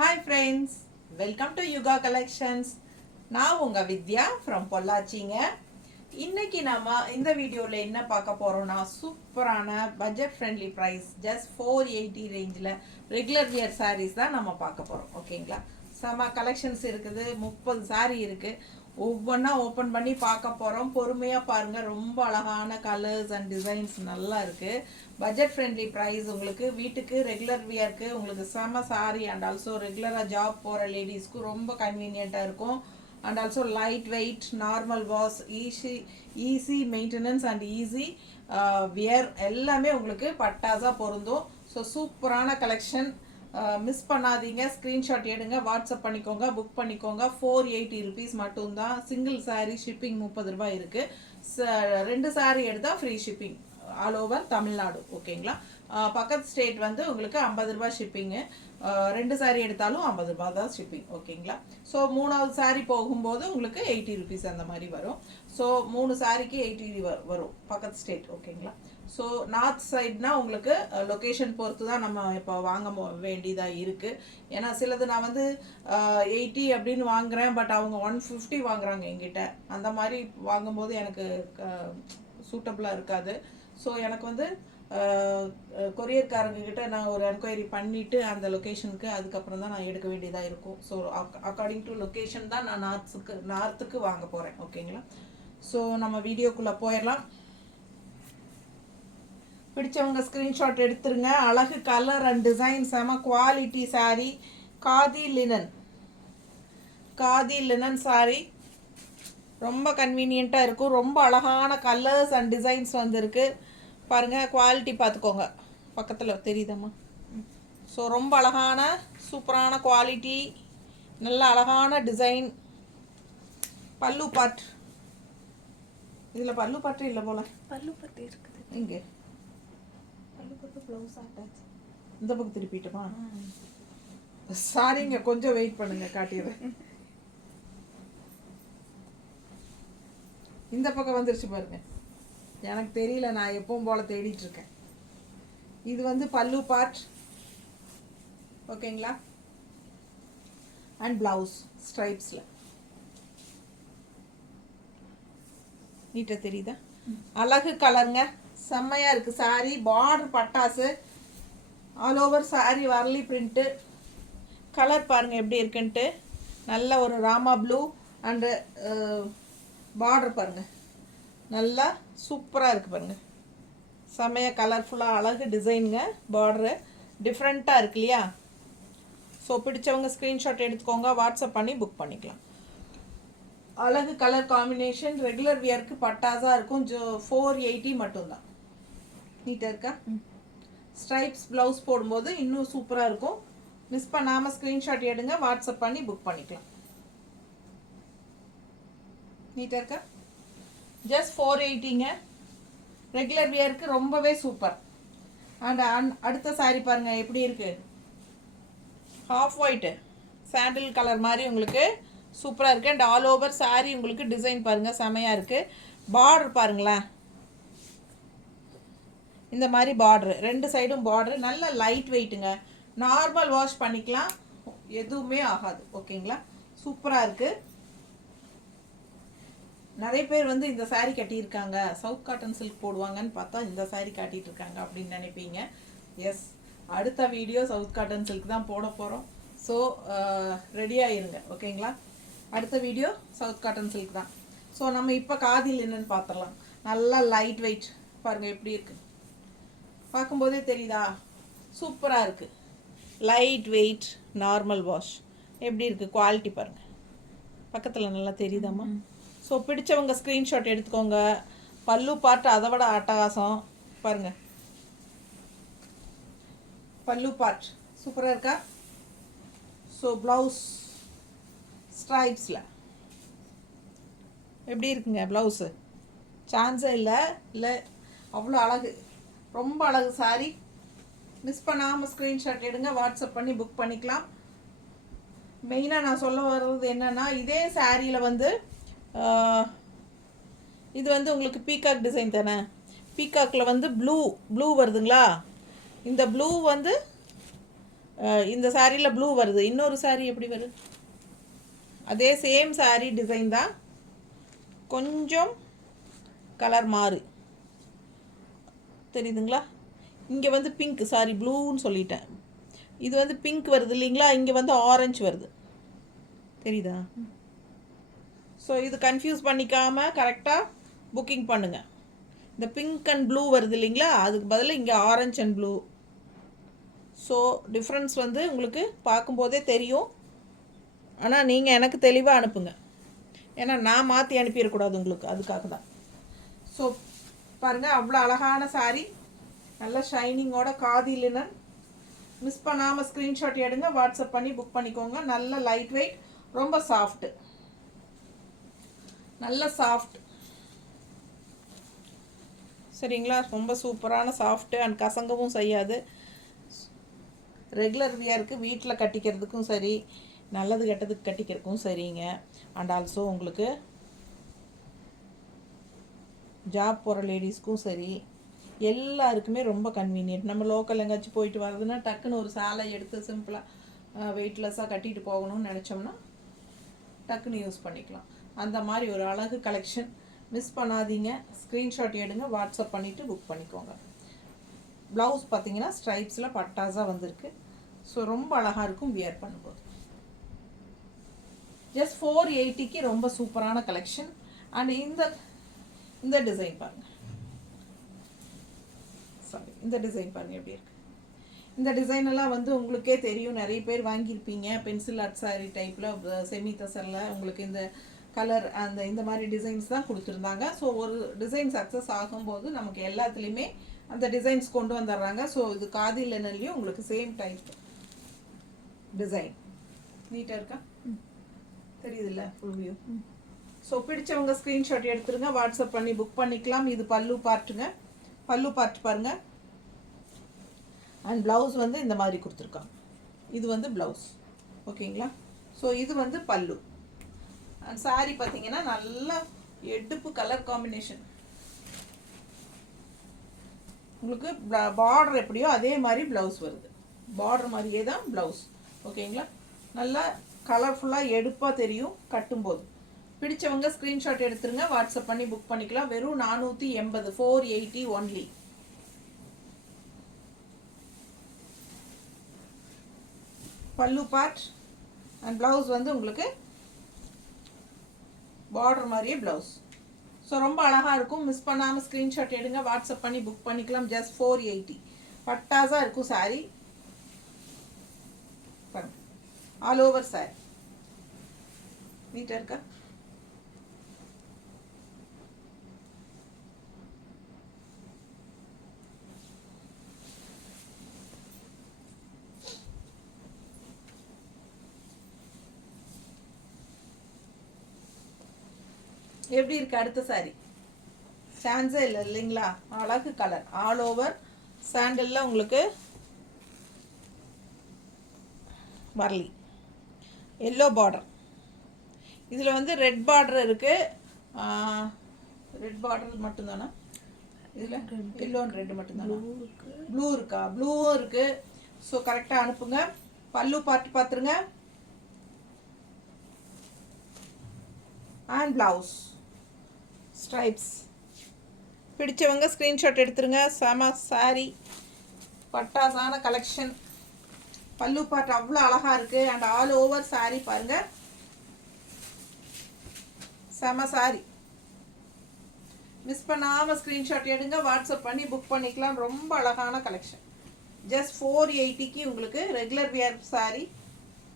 Hi friends, welcome to Yuga Collections. நான் உங்க வித்யா from பொள்ளாச்சிங்க. இன்னைக்கு நாம இந்த வீடியோல என்ன பார்க்க போறோம்னா சூப்பரான பட்ஜெட் ஃப்ரெண்ட்லி பிரைஸ் just 480 ரேஞ்சில் ரெகுலர் வியர் sarees தான் நம்ம பார்க்க போறோம். ஓகேங்களா? செம கலெக்ஷன்ஸ் இருக்குது, 30 saree இருக்கு. ஒவ்வொன்றா ஓப்பன் பண்ணி பார்க்க போகிறோம். பொறுமையாக பாருங்கள், ரொம்ப அழகான கலர்ஸ் அண்ட் டிசைன்ஸ் நல்லா இருக்குது. பட்ஜெட் ஃப்ரெண்ட்லி ப்ரைஸ், உங்களுக்கு வீட்டுக்கு ரெகுலர் வியருக்கு உங்களுக்கு செம சாரி அண்ட் ஆல்சோ ரெகுலராக ஜாப் போகிற லேடிஸ்க்கு ரொம்ப கன்வீனியண்ட்டாக இருக்கும். And also light weight, normal wash, easy maintenance and easy wear எல்லாமே உங்களுக்கு பட்டாஸாக பொருந்தும். ஸோ சூப்பரான கலெக்ஷன், மிஸ் பண்ணாதீங்க. ஸ்க்ரீன்ஷாட் எடுங்க, வாட்ஸ்அப் பண்ணிக்கோங்க, புக் பண்ணிக்கோங்க. 480 ருபீஸ் மட்டும்தான். சிங்கிள் சாரீ ஷிப்பிங் 30 ரூபாய் இருக்குது. 2 சாரீ எடுத்தால் free shipping all over Tamil Nadu. ஓகேங்களா? பக்கத்து ஸ்டேட் வந்து உங்களுக்கு 50 ரூபாய் ஷிப்பிங்கு. 2 சாரீ எடுத்தாலும் 50 ரூபாய் தான் ஷிப்பிங். ஓகேங்களா? ஸோ 3வது சாரீ போகும்போது உங்களுக்கு 80 ருபீஸ் அந்த மாதிரி வரும். ஸோ 3 சாரிக்கு 80 வரும் பக்கத்து ஸ்டேட். ஓகேங்களா? ஸோ நார்த் சைட்னா உங்களுக்கு லொக்கேஷன் பொறுத்து தான் நம்ம இப்போ வாங்க வேண்டியதாக இருக்குது. ஏன்னா சிலது நான் வந்து 80 அப்படின்னு வாங்குகிறேன், பட் அவங்க 150 வாங்குறாங்க எங்கிட்ட. அந்த மாதிரி வாங்கும்போது எனக்கு சூட்டபுளாக இருக்காது. ஸோ எனக்கு வந்து கொரியர்காரங்கக்கிட்ட நான் ஒரு என்கொயரி பண்ணிவிட்டு அந்த லொக்கேஷனுக்கு அதுக்கப்புறம் தான் நான் எடுக்க வேண்டியதாக இருக்கும். ஸோ அக்கார்டிங் டு லொக்கேஷன் தான் நான் நார்த்துக்கு வாங்க போகிறேன். ஓகேங்களா? ஸோ நம்ம வீடியோக்குள்ளே போயிடலாம். பிடிச்சவங்க ஸ்க்ரீன்ஷாட் எடுத்துருங்க. அழகு கலர் அண்ட் டிசைன், செம குவாலிட்டி சாரீ. காதி லினன் சாரீ ரொம்ப கன்வீனியண்ட்டாக இருக்கும். ரொம்ப அழகான கலர்ஸ் அண்ட் டிசைன்ஸ் வந்துருக்கு பாருங்கள். குவாலிட்டி பார்த்துக்கோங்க, பக்கத்தில் தெரியுதம்மா. ஸோ ரொம்ப அழகான சூப்பரான குவாலிட்டி, நல்ல அழகான டிசைன். பல்லு பாட், இதில் பல்லு பாட்டு இல்லை போல. பல்லு பட்டு இருக்குது இங்கே பல்லு பட்டு ப்ளவுஸ் ஆட்டாச்சு. இந்த பக்கம் திருப்பிட்டோமா? சாரிங்க, கொஞ்சம் வெயிட் பண்ணுங்க, காட்டிடுறேன். இந்த பக்கம் வந்துருச்சு பாருங்க. எனக்கு தெரியல, நான் எப்பவும் போல தேடிட்டு இருக்கேன். இது வந்து பல்லு பார்ட். ஓகேங்களா? அண்ட் பிளவுஸ் ஸ்ட்ரைப்ஸில் நீட்டாக தெரியுதா? அழகு கலருங்க, செம்மையாக இருக்குது சாரி. பார்டர் பட்டாசு, all over sari Warli print. Colour பாருங்கள் எப்படி இருக்குன்ட்டு. நல்ல ஒரு ராமா ப்ளூ அண்டு பார்டர் பாருங்கள், நல்லா சூப்பராக இருக்குது பாருங்கள். செம்மையாக கலர்ஃபுல்லாக அழகு டிசைனுங்க. பார்டரு டிஃப்ரெண்ட்டாக இருக்கு இல்லையா? ஸோ பிடிச்சவங்க ஸ்க்ரீன்ஷாட் எடுத்துக்கோங்க, வாட்ஸ்அப் பண்ணி புக் பண்ணிக்கலாம். அழகு கலர் காம்பினேஷன், ரெகுலர் வியருக்கு பட்டாஸாக இருக்கும். 480 மட்டும்தான். நீட்டாக இருக்கா? ஸ்ட்ரைப்ஸ் ப்ளவுஸ் போடும்போது இன்னும் சூப்பராக இருக்கும். மிஸ் பண்ணாமல் ஸ்க்ரீன்ஷாட் எடுங்க, வாட்ஸ்அப் பண்ணி புக் பண்ணிக்கலாம். நீட்டாக இருக்கா? ஜஸ்ட் 480ங்க. ரெகுலர் வியருக்கு ரொம்பவே சூப்பர். அண்ட் அடுத்த சாரீ பாருங்கள் எப்படி இருக்குது. ஹாஃப் ஒயிட்டு சாண்டில் கலர் மாதிரி உங்களுக்கு சூப்பராக இருக்குது. அண்ட் ஆல் ஓவர் சாரீ உங்களுக்கு டிசைன் பாருங்கள், செமையாக இருக்குது. பார்டர் பாருங்களேன், இந்த மாதிரி பார்டரு, 2 சைடும் பார்டரு. நல்ல லைட் வெயிட்டுங்க. நார்மல் வாஷ் பண்ணிக்கலாம், எதுவுமே ஆகாது. ஓகேங்களா? சூப்பராக இருக்குது. நிறைய பேர் வந்து இந்த சாரீ கட்டியிருக்காங்க, சவுத் காட்டன் சில்க் போடுவாங்கன்னு பார்த்தா இந்த சாரீ காட்டிகிட்டு இருக்காங்க அப்படின்னு நினைப்பீங்க. எஸ், அடுத்த வீடியோ சவுத் காட்டன் சில்க் தான் போட போகிறோம். ஸோ ரெடியாக இருங்க. ஓகேங்களா? அடுத்த வீடியோ சவுத் காட்டன் சில்க் தான். ஸோ நம்ம இப்போ காதில் என்னன்னு பார்த்துடலாம். நல்லா லைட் வெயிட் பாருங்கள் எப்படி இருக்குது. பார்க்கும்போதே தெரியுதா? சூப்பராக இருக்குது. லைட் வெயிட், நார்மல் வாஷ் எப்படி இருக்குது, குவாலிட்டி பாருங்கள். பக்கத்தில் நல்லா தெரியுதாம்மா? ஸோ பிடிச்சவங்க ஸ்க்ரீன்ஷாட் எடுத்துக்கோங்க. பல்லு பாட்டு அதை விட அட்டகாசம் பாருங்கள். பல்லு பார்ட் சூப்பராக இருக்கா? ஸோ ப்ளவுஸ் ஸ்ட்ரைப்ஸில் எப்படி இருக்குங்க ப்ளவுஸு? சான்ஸே இல்லை, அவ்வளோ அழகு, ரொம்ப அழகு சாரி. மிஸ் பண்ணாமல் ஸ்க்ரீன்ஷாட் எடுங்க, வாட்ஸ்அப் பண்ணி புக் பண்ணிக்கலாம். மெயினாக நான் சொல்ல வர்றது என்னென்னா, இதே சாரியில் வந்து இது வந்து உங்களுக்கு பீகாக் டிசைன் தானே. பீகாக்கில் வந்து ப்ளூ வருதுங்களா? இந்த ப்ளூ வந்து இந்த சாரியில் ப்ளூ வருது, இன்னொரு சாரி எப்படி வருது, அதே சேம் சாரி டிசைன் தான், கொஞ்சம் கலர் மாறு தெரியுதுங்களா. இங்கே வந்து பிங்க், சாரி ப்ளூன்னு சொல்லிட்டேன், இது வந்து பிங்க் வருது இல்லைங்களா, இங்கே வந்து ஆரஞ்சு வருது தெரியுதா. ஸோ இது கன்ஃபியூஸ் பண்ணிக்காமல் கரெக்டாக புக்கிங் பண்ணுங்கள். இந்த பிங்க் அண்ட் ப்ளூ வருது இல்லைங்களா, அதுக்கு பதில் இங்கே orange and blue. So difference வந்து உங்களுக்கு பார்க்கும்போதே தெரியும். ஆனால் நீங்கள் எனக்கு தெளிவாக அனுப்புங்க, ஏன்னா நான் மாற்றி அனுப்பிடக்கூடாது உங்களுக்கு, அதுக்காக தான். ஸோ பாருங்கள், அவ்வளோ அழகான சாரீ, நல்ல ஷைனிங்கோட காதி லினன். மிஸ் பண்ணாமல் ஸ்க்ரீன்ஷாட் எடுங்க, வாட்ஸ்அப் பண்ணி புக் பண்ணிக்கோங்க. நல்ல லைட் வெயிட், ரொம்ப சாஃப்ட்டு, நல்ல சாஃப்ட் சரிங்களா. ரொம்ப சூப்பரான சாஃப்ட்டு அண்ட் கசங்கவும் செய்யாது. ரெகுலர் வியருக்கு வீட்டில் கட்டிக்கிறதுக்கும் சரி, நல்லது கெட்டதுக்கு கட்டிக்கிறதுக்கும் சரிங்க. அண்ட் ஆல்சோ உங்களுக்கு ஜாப் போகிற லேடிஸ்க்கும் சரி, எல்லாருக்குமே ரொம்ப கன்வீனியன்ட். நம்ம லோக்கல் எங்கேயாச்சும் போயிட்டு வர்றதுன்னா டக்குன்னு ஒரு சாலை எடுத்து சிம்பிளாக வெயிட்லெஸ்ஸாக கட்டிட்டு போகணும்னு நினச்சோம்னா டக்குன்னு யூஸ் பண்ணிக்கலாம். அந்த மாதிரி ஒரு அழகு கலெக்ஷன். மிஸ் பண்ணாதீங்க, ஸ்க்ரீன்ஷாட் எடுங்க, வாட்ஸ்அப் பண்ணிவிட்டு புக் பண்ணிக்கோங்க. ப்ளவுஸ் பார்த்தீங்கன்னா ஸ்ட்ரைப்ஸில் பட்டாஸாக வந்திருக்கு. ஸோ ரொம்ப அழகாக இருக்கும் வியர் பண்ணும்போது. ஜஸ்ட் 480க்கு ரொம்ப சூப்பரான கலெக்ஷன். அண்ட் இந்த டிசைன் பாருங்கள், சாரி இந்த டிசைன் பாருங்கள் எப்படி இருக்குது. இந்த டிசைன் எல்லாம் வந்து உங்களுக்கே தெரியும், நிறைய பேர் வாங்கியிருப்பீங்க. பென்சில் ஆர்ட் சாரி டைப்பில் செமி தசரில் உங்களுக்கு இந்த கலர் அந்த இந்த மாதிரி டிசைன்ஸ் தான் கொடுத்துருந்தாங்க. ஸோ ஒரு டிசைன் சக்ஸஸ் ஆகும்போது நமக்கு எல்லாத்துலேயுமே அந்த டிசைன்ஸ் கொண்டு வந்துடுறாங்க. ஸோ இது காதி லெனன்லேயும் உங்களுக்கு சேம் டைப் டிசைன் நீட்டாக இருக்கா, தெரியுதுல்ல ஃபுல் வியூ. ஸோ பிடிச்சவங்க ஸ்க்ரீன்ஷாட் எடுத்துருங்க, வாட்ஸ்அப் பண்ணி புக் பண்ணிக்கலாம். இது பல்லு பார்ட்டுங்க, பல்லு பார்ட் பாருங்கள். அண்ட் ப்ளவுஸ் வந்து இந்த மாதிரி கொடுத்துருக்காங்க, இது வந்து ப்ளவுஸ் ஓகேங்களா. ஸோ இது வந்து பல்லு. அண்ட் சாரி பார்த்தீங்கன்னா நல்ல எடுப்பு கலர் காம்பினேஷன். உங்களுக்கு பார்டர் எப்படியோ அதே மாதிரி ப்ளவுஸ் வருது, பார்டர் மாதிரியே தான் ப்ளவுஸ் ஓகேங்களா. நல்லா கலர்ஃபுல்லாக எடுப்பாக தெரியும் கட்டும்போது. பிடிச்சவங்க ஸ்க்ரீன்ஷாட் எடுத்துருங்க, வாட்ஸ்அப் பண்ணி புக் பண்ணிக்கலாம். வெறும் 480, 480 ஒன்லி. பல்லு பார்ட் அண்ட் ப்ளவுஸ் வந்து உங்களுக்கு பார்டர் மாதிரியே ப்ளவுஸ். ஸோ ரொம்ப அழகாக இருக்கும். மிஸ் பண்ணாமல் ஸ்க்ரீன்ஷாட் எடுங்க, வாட்ஸ்அப் பண்ணி புக் பண்ணிக்கலாம். ஜஸ்ட் 480. பட்டாஸாக இருக்கும் சாரி, ஆல் ஓவர் சாரி நீட்டாக இருக்கா. எப்படி இருக்கு அடுத்த சாரி, சான்ஸே இல்லை இல்லைங்களா. அழகு கலர், ஆல் ஓவர் சாண்டலில் உங்களுக்கு வரலி எல்லோ பார்டர். இதில் வந்து ரெட் பார்டர் இருக்குது, ரெட் பார்டர் மட்டும்தானா இதில், எல்லோ அண்ட் ரெட் மட்டும்தானா, ப்ளூ இருக்கா, ப்ளூவும் இருக்குது. ஸோ கரெக்டாக அனுப்புங்க. பல்லு பார்த்து பார்த்துருங்க அண்ட் ப்ளவுஸ் ஸ்ட்ரைப்ஸ். பிடிச்சவங்க ஸ்க்ரீன்ஷாட் எடுத்துருங்க. செம சாரி, பட்டாசான கலெக்ஷன். பல்லு பார்ட் அவ்வளோ அழகாக இருக்குது. அண்ட் ஆல் ஓவர் சாரி பாருங்கள், செம சாரி. மிஸ் பண்ணாமல் ஸ்க்ரீன்ஷாட் எடுங்க, வாட்ஸ்அப் பண்ணி புக் பண்ணிக்கலாம். ரொம்ப அழகான கலெக்ஷன். ஜஸ்ட் 480க்கு உங்களுக்கு ரெகுலர் வியர் சாரி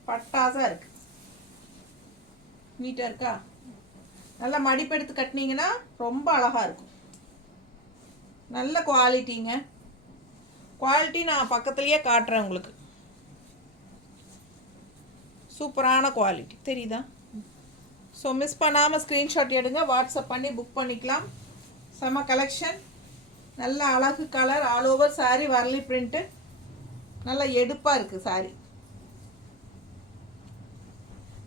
பட்டாசாக இருக்குது. நீட்டாக இருக்கா, நல்லா மடிப்பெடுத்து கட்டினீங்கன்னா ரொம்ப அழகாக இருக்கும். நல்ல குவாலிட்டிங்க, குவாலிட்டி நான் பக்கத்துலேயே காட்டுறேன் உங்களுக்கு. சூப்பரான குவாலிட்டி தெரியுதா. ஸோ மிஸ் பண்ணாமல் ஸ்க்ரீன்ஷாட் எடுங்க, வாட்ஸ்அப் பண்ணி புக் பண்ணிக்கலாம். செம கலெக்ஷன், நல்ல அழகு colour, all over sari Warli print, நல்லா எடுப்பாக இருக்குது சாரி.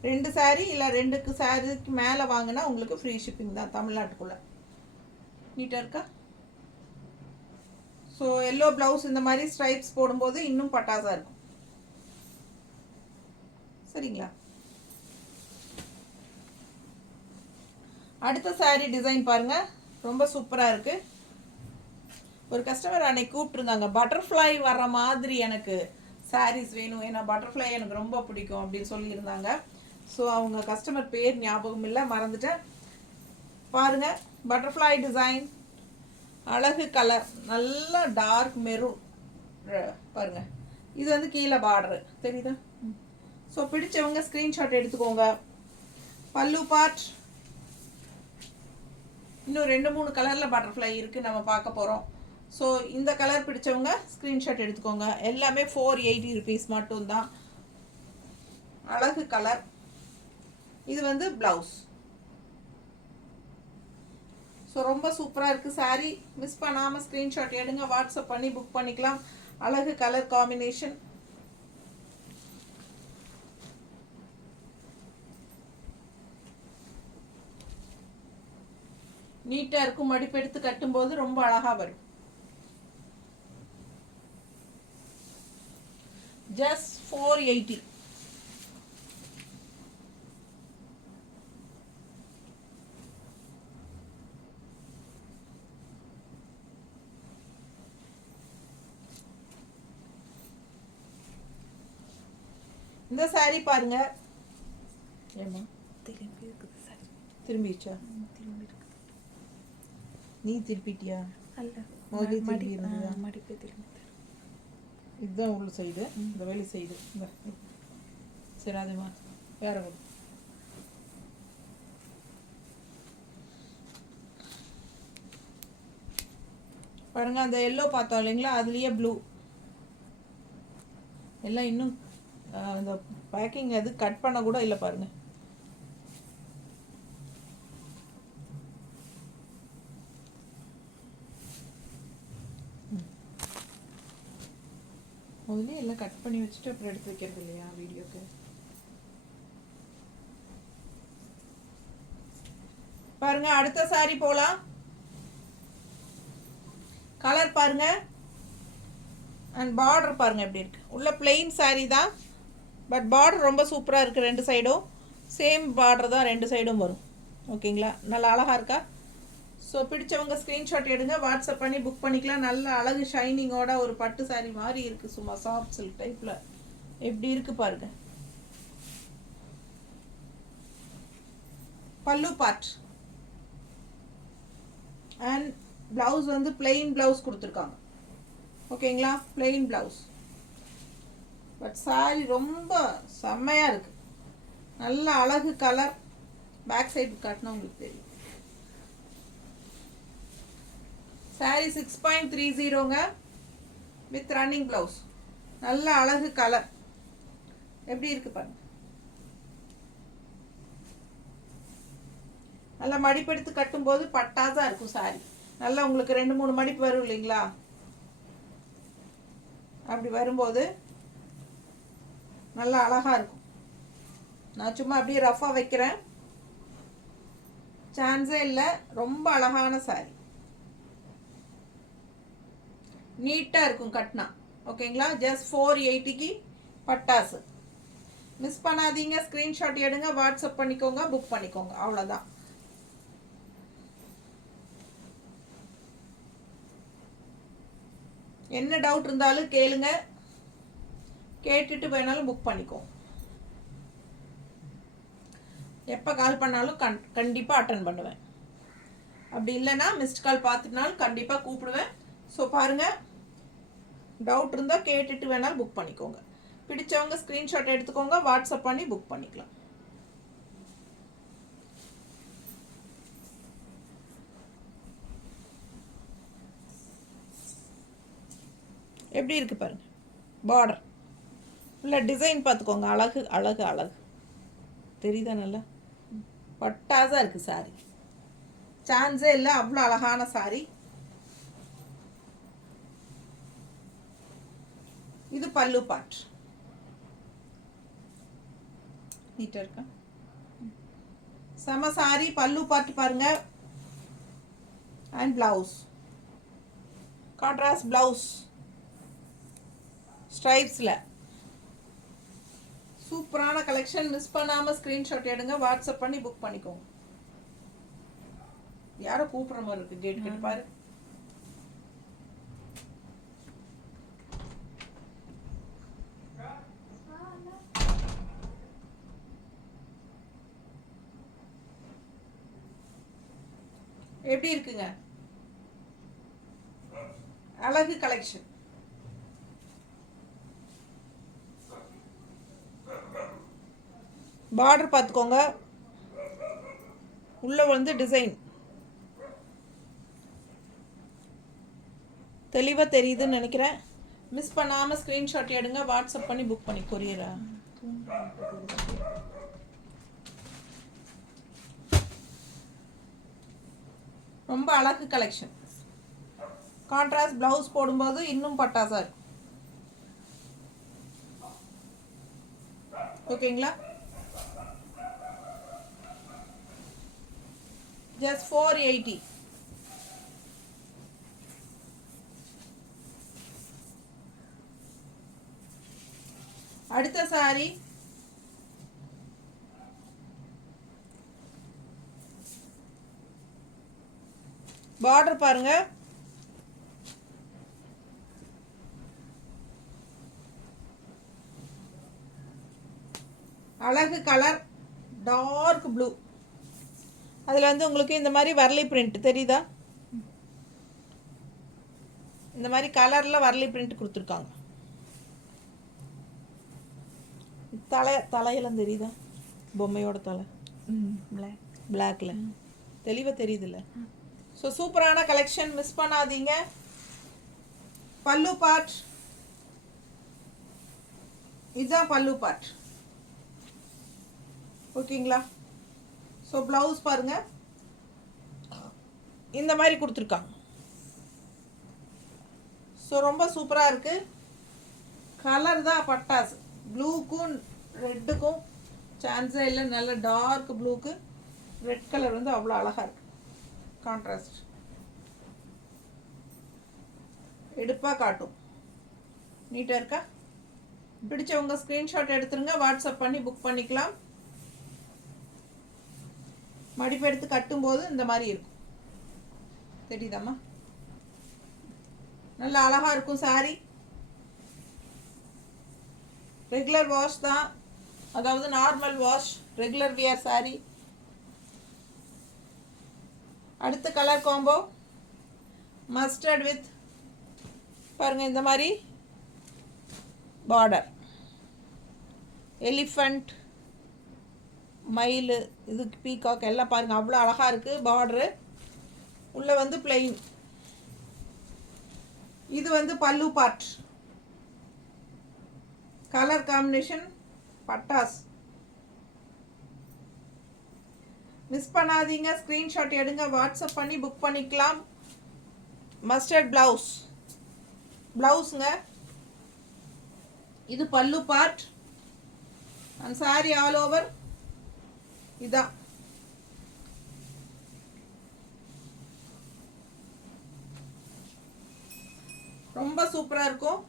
2 சாரி இல்லை 2 சாரிக்கு மேலே வாங்கினா உங்களுக்கு ஃப்ரீ ஷிப்பிங் தான் தமிழ்நாட்டுக்குள்ளே. நீட்டாக இருக்கா. ஸோ எல்லோ ப்ளவுஸ் இந்த மாதிரி ஸ்ட்ரைப்ஸ் போடும்போது இன்னும் பட்டாசாக இருக்கும். சரிங்களா? அடுத்த saree டிசைன் பாருங்க, ரொம்ப சூப்பராக இருக்குது. ஒரு கஸ்டமர் அன்னைக்கு கூப்பிட்டுருந்தாங்க, பட்டர்ஃப்ளை வர்ற மாதிரி எனக்கு sarees வேணும், ஏன்னா பட்டர்ஃப்ளை எனக்கு ரொம்ப பிடிக்கும் அப்படின்னு சொல்லியிருந்தாங்க. ஸோ அவங்க கஸ்டமர் பேர் ஞாபகம் இல்லை, மறந்துட்டேன். பாருங்க, பட்டர்ஃப்ளை டிசைன், அழகு கலர், நல்லா டார்க் மெரூன் பாருங்க. இது வந்து கீழே பார்டரு தெரியுதா? ஸோ பிடிச்சவங்க ஸ்க்ரீன்ஷாட் எடுத்துக்கோங்க. பல்லு பார்ட் இன்னும் 2-3 கலரில் பட்டர்ஃப்ளை இருக்குது, நம்ம பார்க்க போகிறோம். ஸோ இந்த கலர் பிடிச்சவங்க ஸ்க்ரீன்ஷாட் எடுத்துக்கோங்க. எல்லாமே 480 rupees மட்டும்தான். அழகு கலர். இது வந்து ப்ளவுஸ். ஸோ ரொம்ப சூப்பராக இருக்குது saree. மிஸ் பண்ணாமல் ஸ்க்ரீன்ஷாட் எடுங்க, வாட்ஸ்அப் பண்ணி புக் பண்ணிக்கலாம். அழகு கலர் காம்பினேஷன். நீட்டாக இருக்கும், மடிப்பு எடுத்து கட்டும்போது ரொம்ப அழகாக வரும். ஜஸ்ட் 480. இந்த saree பாருங்க. ஏமா திரும்பி இருக்குது சார். திரும்பிடுச்சா? திரும்பி இருக்குது. நீ திருப்பிட்டியா? அல்ல, முதல்ல திரும்பி இருந்ததா? மடிப்பு திரும்பி. இதுதான் உள்ள சைடு, இந்த வெளி சைடு. சரி, அதுமா வேற கொடு. பாருங்க, அந்த எல்லோ பார்த்தோம் இல்லைங்களா, அதுலேயே ப்ளூ. எல்லாம் இன்னும் இந்த பேக்கிங் அது கட் பண்ண கூட இல்லை பாருங்க. முதல்ல எல்லாம் கட் பண்ணி வச்சுட்டு அப்புறம் எடுத்து வைக்கிறது இல்லையா வீடியோக்கு? பாருங்க, அடுத்த saree போலாம். கலர் பாருங்க அண்ட் பார்டர் பாருங்க எப்படி இருக்கு. உள்ள பிளெயின் saree தான், பட் பார்டர் ரொம்ப சூப்பராக இருக்குது. 2 சைடும் சேம் பார்டர் தான், 2 சைடும் வரும். ஓகேங்களா? நல்லா அழகாக இருக்கா? ஸோ பிடிச்சவங்க ஸ்க்ரீன்ஷாட் எடுங்க, வாட்ஸ்அப் பண்ணி புக் பண்ணிக்கலாம். நல்ல அழகு ஷைனிங்கோட ஒரு பட்டு saree மாதிரி இருக்குது, சும்மா சாஃப்ட் சில்க் டைப்பில் எப்படி இருக்குது பாருங்க. பல்லு பார்ட் அண்ட் ப்ளவுஸ் வந்து பிளெயின் ப்ளவுஸ் கொடுத்துருக்காங்க. ஓகேங்களா? பிளெயின் ப்ளவுஸ், பட் saree ரொம்ப செம்மையாக இருக்குது. நல்ல அழகு கலர். பேக் சைடு காட்டினா உங்களுக்கு தெரியும். saree 6.30ங்க வித் ரன்னிங் ப்ளவுஸ். நல்ல அழகு கலர் எப்படி இருக்கு பாருங்க. நல்லா மடிப்பெடுத்து கட்டும்போது பட்டாதான் இருக்கும் saree. நல்லா உங்களுக்கு 2-3 மடிப்பு வரும் இல்லைங்களா? அப்படி வரும்போது நல்லா அழகா இருக்கும். நான் சும்மா அப்படியே ரஃபாக வைக்கிறேன், சான்ஸே இல்லை. ரொம்ப அழகான saree, நீட்டாக இருக்கும் கட்டினா. ஓகேங்களா? ஜஸ்ட் 480க்கு பட்டாசு. மிஸ் பண்ணாதீங்க, ஸ்க்ரீன்ஷாட் எடுங்க, வாட்ஸ்அப் பண்ணிக்கோங்க, புக் பண்ணிக்கோங்க. அவ்வளோதான். என்ன டவுட் இருந்தாலும் கேளுங்க, கேட்டுட்டு வேணாலும் புக் பண்ணிக்கோங்க. எப்போ கால் பண்ணாலும் கண்டிப்பாக அட்டன் பண்ணுவேன். அப்படி இல்லைன்னா மிஸ்ட் கால் பார்த்துட்டுனாலும் கண்டிப்பாக கூப்பிடுவேன். ஸோ பாருங்கள், டவுட் இருந்தால் கேட்டுட்டு வேணாலும் புக் பண்ணிக்கோங்க. பிடிச்சவங்க ஸ்க்ரீன்ஷாட் எடுத்துக்கோங்க, வாட்ஸ்அப் பண்ணி புக் பண்ணிக்கலாம். எப்படி இருக்குது பாருங்க. பார்டர் இல்லை டிசைன் பார்த்துக்கோங்க. அழகு அழகு அழகு தெரியுதா? நல்லா பட்டாசாக இருக்குது saree. சான்ஸே இல்லை, அவ்வளோ அழகான saree. இது பல்லு பார்ட். நீட்டாக இருக்கா? செம saree. பல்லு பார்ட் பாருங்க அண்ட் பிளவுஸ், கான்ட்ராஸ்ட் பிளவுஸ் ஸ்ட்ரைப்ஸில் சூப்பரான கலெக்ஷன். மிஸ் பண்ணாம ஸ்கிரீன்ஷாட் எடுங்க, வாட்ஸ்அப் பண்ணி புக் பண்ணிக்கோங்க. யாரோ கூப்பிடுற மாதிரி இருக்கு, கேட் கிட்ட பாரு. எப்படி இருக்குங்க? அழகு கலெக்ஷன். பார்டர் பார்த்துக்கோங்க, உள்ள வந்து டிசைன் தெளிவாக தெரியுதுன்னு நினைக்கிறேன். மிஸ் பண்ணாமல் ஸ்க்ரீன்ஷாட் எடுங்க, வாட்ஸ்அப் பண்ணி புக் பண்ணி கொரியரா. ரொம்ப அழகு கலெக்ஷன். கான்ட்ராஸ்ட் ப்ளவுஸ் போடும்போது இன்னும் பட்டாசா இருக்கும். ஓகேங்களா? just 480. அடுத்த சாரி பார்டர் பாருங்க, அழகு கலர் டார்க் ப்ளூ. அதில் வந்து உங்களுக்கு இந்த மாதிரி வரலி பிரிண்ட் தெரியுதா? இந்த மாதிரி கலரில் வரலி பிரிண்ட் கொடுத்துருக்காங்க. தலையெல்லாம் தெரியுதா? பொம்மையோட தலை பிளாக்ல தெளிவாக தெரியுதுல்ல? ஸோ சூப்பரான கலெக்ஷன், மிஸ் பண்ணாதீங்க. பல்லு பார்ட் இதுதான் பல்லு பார்ட். ஓகேங்களா? ஸோ ப்ளவுஸ் பாருங்க, இந்த மாதிரி கொடுத்துருக்காங்க. ஸோ ரொம்ப சூப்பராக இருக்குது. கலர் தான் பட்டாசு. ப்ளூக்கும் ரெட்டுக்கும் சான்ஸே இல்லை. நல்ல டார்க் ப்ளூக்கு ரெட் கலர் வந்து அவ்வளோ அழகாக இருக்குது. கான்ட்ராஸ்ட் எடுப்பாக காட்டும். நீட்டாக இருக்கா? பிடிச்சவங்க ஸ்க்ரீன்ஷாட் எடுத்துருங்க, வாட்ஸ்அப் பண்ணி புக் பண்ணிக்கலாம். மடிப்பு எடுத்து கட்டும்போது இந்த மாதிரி இருக்கும். தெரியுதாம்மா? நல்லா அழகாக இருக்கும் சாரி. ரெகுலர் வாஷ் தான், அதாவது normal wash, regular wear sorry. அடுத்த கலர் காம்போ மஸ்டர்ட் வித் பாருங்க இந்த மாதிரி பார்டர், எலிஃபண்ட், மயில், இது பீகாக் எல்லாம் பாருங்கள் அவ்வளோ அழகாக இருக்குது. பார்டரு உள்ளே வந்து பிளெயின். இது வந்து பல்லு பார்ட். கலர் காம்பினேஷன் பட்டாஸ். மிஸ் பண்ணாதீங்க, ஸ்க்ரீன்ஷாட் எடுங்க, வாட்ஸ்அப் பண்ணி புக் பண்ணிக்கலாம். மஸ்டர்ட் ப்ளவுஸ், ப்ளவுஸுங்க. இது பல்லு part and sari all over இதான். ரொம்ப சூப்பராக இருக்கும்.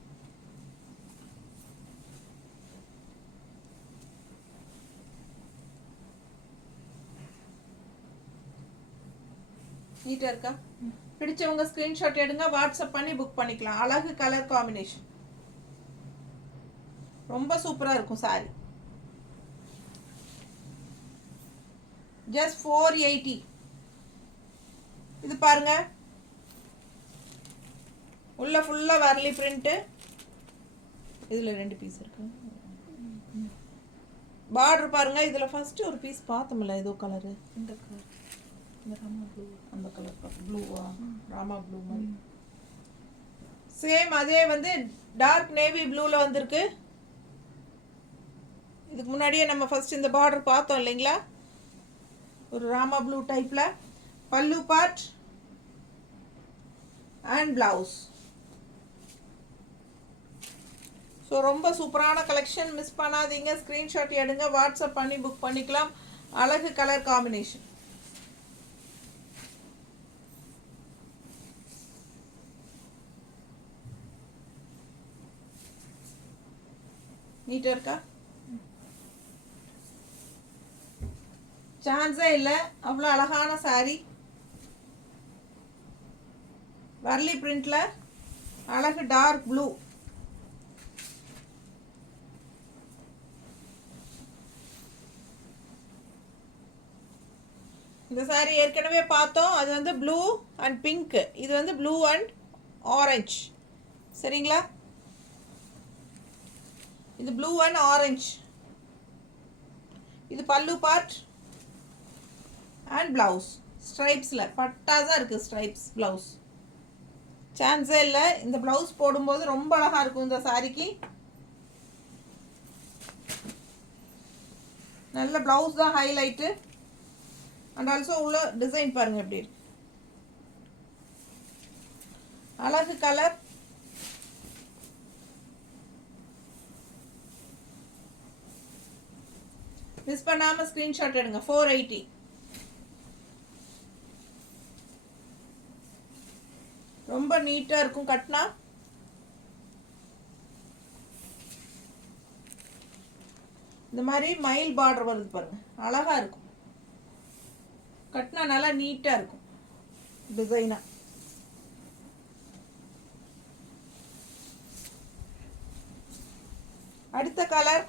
நீட்டாக இருக்கா? பிடிச்சவங்க ஸ்க்ரீன்ஷாட் எடுங்க, வாட்ஸ்அப் பண்ணி புக் பண்ணிக்கலாம். அழகு கலர் காம்பினேஷன், ரொம்ப சூப்பராக இருக்கும் சாரி. ஜஸ்ட் 480. இது பாருங்க, உள்ள ஃபுல்லாக வரலி பிரிண்ட்டு. இதில் 2 பீஸ் இருக்கு. பார்டர் பாருங்க, இதில் ஃபர்ஸ்ட் ஒரு பீஸ் பார்த்தோம்ல, ஏதோ கலரு, இந்த கலர், இந்த ராமா ப்ளூ, அந்த கலர் ப்ளூவா, ராமா ப்ளூ மாதிரி சேம். அதே வந்து டார்க் நேவி ப்ளூவில் வந்திருக்கு. இதுக்கு முன்னாடியே நம்ம ஃபர்ஸ்ட் இந்த பார்டர் பார்த்தோம் இல்லைங்களா, ஒரு ராமா ப்ளூ டைப்பில். பல்லு பார்ட் அண்ட் பிளவுஸ். ஸோ ரொம்ப சூப்பரான கலெக்ஷன், மிஸ் பண்ணாதீங்க. ஸ்க்ரீன்ஷாட் எடுங்க, வாட்ஸ்அப் பண்ணி புக் பண்ணிக்கலாம். அழகு கலர் காம்பினேஷன். நீட்டாக இருக்கா? சான்ஸே இல்லை, அவ்வளோ அழகான saree. வர்லி பிரிண்டில் அழகு டார்க் ப்ளூ. இந்த saree ஏற்கனவே பார்த்தோம், அது வந்து ப்ளூ அண்ட் பிங்க், இது வந்து ப்ளூ அண்ட் ஆரஞ்சு. சரிங்களா? இது ப்ளூ அண்ட் ஆரஞ்சு. இது பல்லு பார்ட் அண்ட் ப்ளவுஸ் ஸ்ட்ரைப்ஸில் பட்டாதான் இருக்குது. ஸ்ட்ரைப்ஸ் ப்ளவுஸ் சான்ஸே இல்லை. இந்த ப்ளவுஸ் போடும்போது ரொம்ப அழகாக இருக்கும் இந்த சாரிக்கு. நல்ல ப்ளவுஸ் தான் ஹைலைட்டு. அண்ட் ஆல்சோ உள்ள டிசைன் பாருங்கள் எப்படி இருக்கு, அழகு கலர். மிஸ் பண்ணாமல் ஸ்க்ரீன்ஷாட் எடுங்க. 480. ரொம்ப நீட்டாக இருக்கும் கட்டினா. இந்த மாதிரி மயில் பார்டர் வருது பாருங்க, அழகாக இருக்கும் கட்டினா. நல்லா நீட்டாக இருக்கும் டிசைனாக. அடுத்த கலர்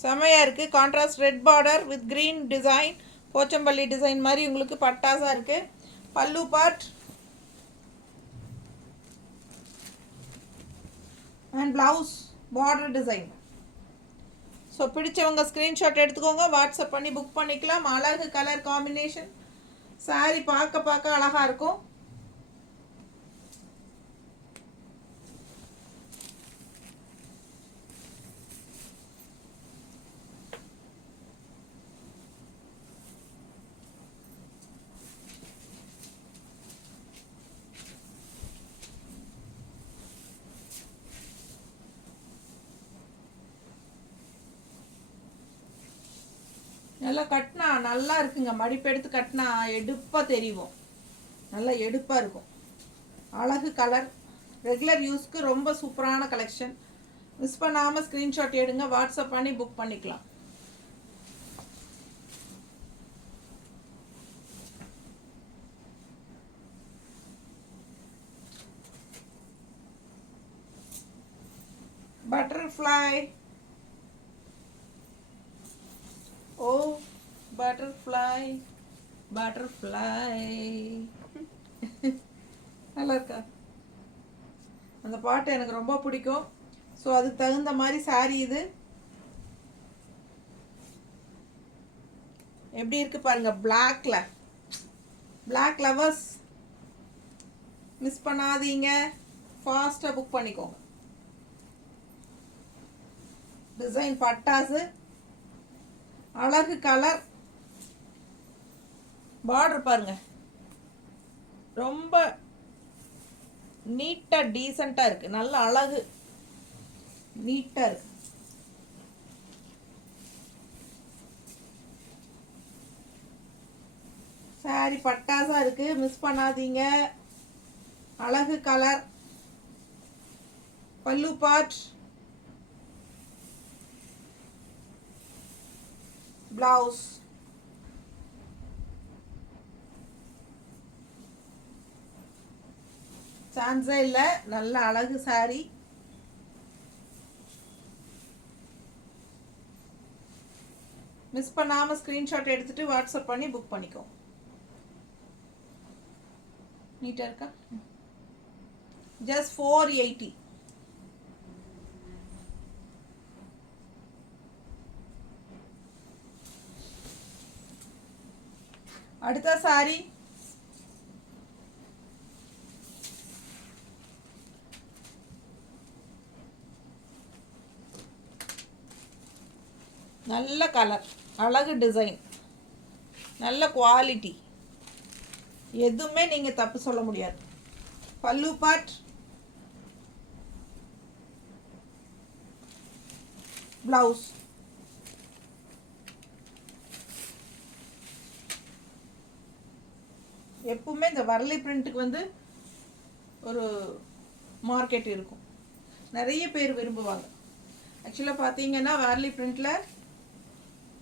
செமையாக இருக்குது. Contrast red border with green design, Pochampalli design மாதிரி உங்களுக்கு பட்டாசாக இருக்குது. பல்லு part and blouse border design. So பிடிச்சவங்க ஸ்க்ரீன்ஷாட் எடுத்துக்கோங்க, வாட்ஸ்அப் பண்ணி புக் பண்ணிக்கலாம். அழகு கலர் காம்பினேஷன். சாரி பார்க்க அழகாக இருக்கும். நல்லா கட்டினா நல்லா இருக்குங்க. மடிப்பு எடுத்து கட்டினா எடுப்பாக தெரியும், நல்லா எடுப்பாக இருக்கும். அழகு கலர், ரெகுலர் யூஸ்க்கு ரொம்ப சூப்பரான கலெக்ஷன். மிஸ் பண்ணாமல் ஸ்க்ரீன்ஷாட் எடுங்க, வாட்ஸ்அப் பண்ணி புக் பண்ணிக்கலாம். பட்டர்ஃப்ளை. ஓ பட்டர்ஃப்ளை பட்டர்ஃப்ளை நல்லா இருக்கா? அந்த பாட்டு எனக்கு ரொம்ப பிடிக்கும். ஸோ அதுக்கு தகுந்த மாதிரி சாரி இது எப்படி இருக்கு பாருங்க. பிளாக்ல, பிளாக் லவர்ஸ் மிஸ் பண்ணாதீங்க, ஃபாஸ்ட்டாக புக் பண்ணிக்கோங்க. டிசைன் பட்டாசு, அழகு கலர். பார்டர் பாருங்க, ரொம்ப நீட்டாக டீசெண்டாக இருக்குது. நல்ல அழகு நீட்டாக இருக்கு. சாரி பட்டாசா இருக்கு, மிஸ் பண்ணாதீங்க. அழகு கலர். பல்லு பார்ட், பிளவுஸ். சான்ஸே இல்லை, நல்ல அழகு சாரி. மிஸ் பண்ணாமல் ஸ்க்ரீன்ஷாட் எடுத்துட்டு வாட்ஸ்அப் பண்ணி புக் பண்ணிக்கோ. நீட்டாக இருக்கா? ஜஸ்ட் 480. அடுத்த சாரி நல்ல கலர், அழகு டிசைன், நல்ல குவாலிட்டி, எதுவுமே நீங்கள் தப்பு சொல்ல முடியாது. பல்லு பார்ட், பிளவுஸ். எப்பவுமே இந்த வரலி பிரிண்ட்டுக்கு வந்து ஒரு மார்க்கெட் இருக்கும். நிறைய பேர் விரும்புவாங்க. ஆக்சுவலாக பார்த்தீங்கன்னா வார்லி பிரிண்டில்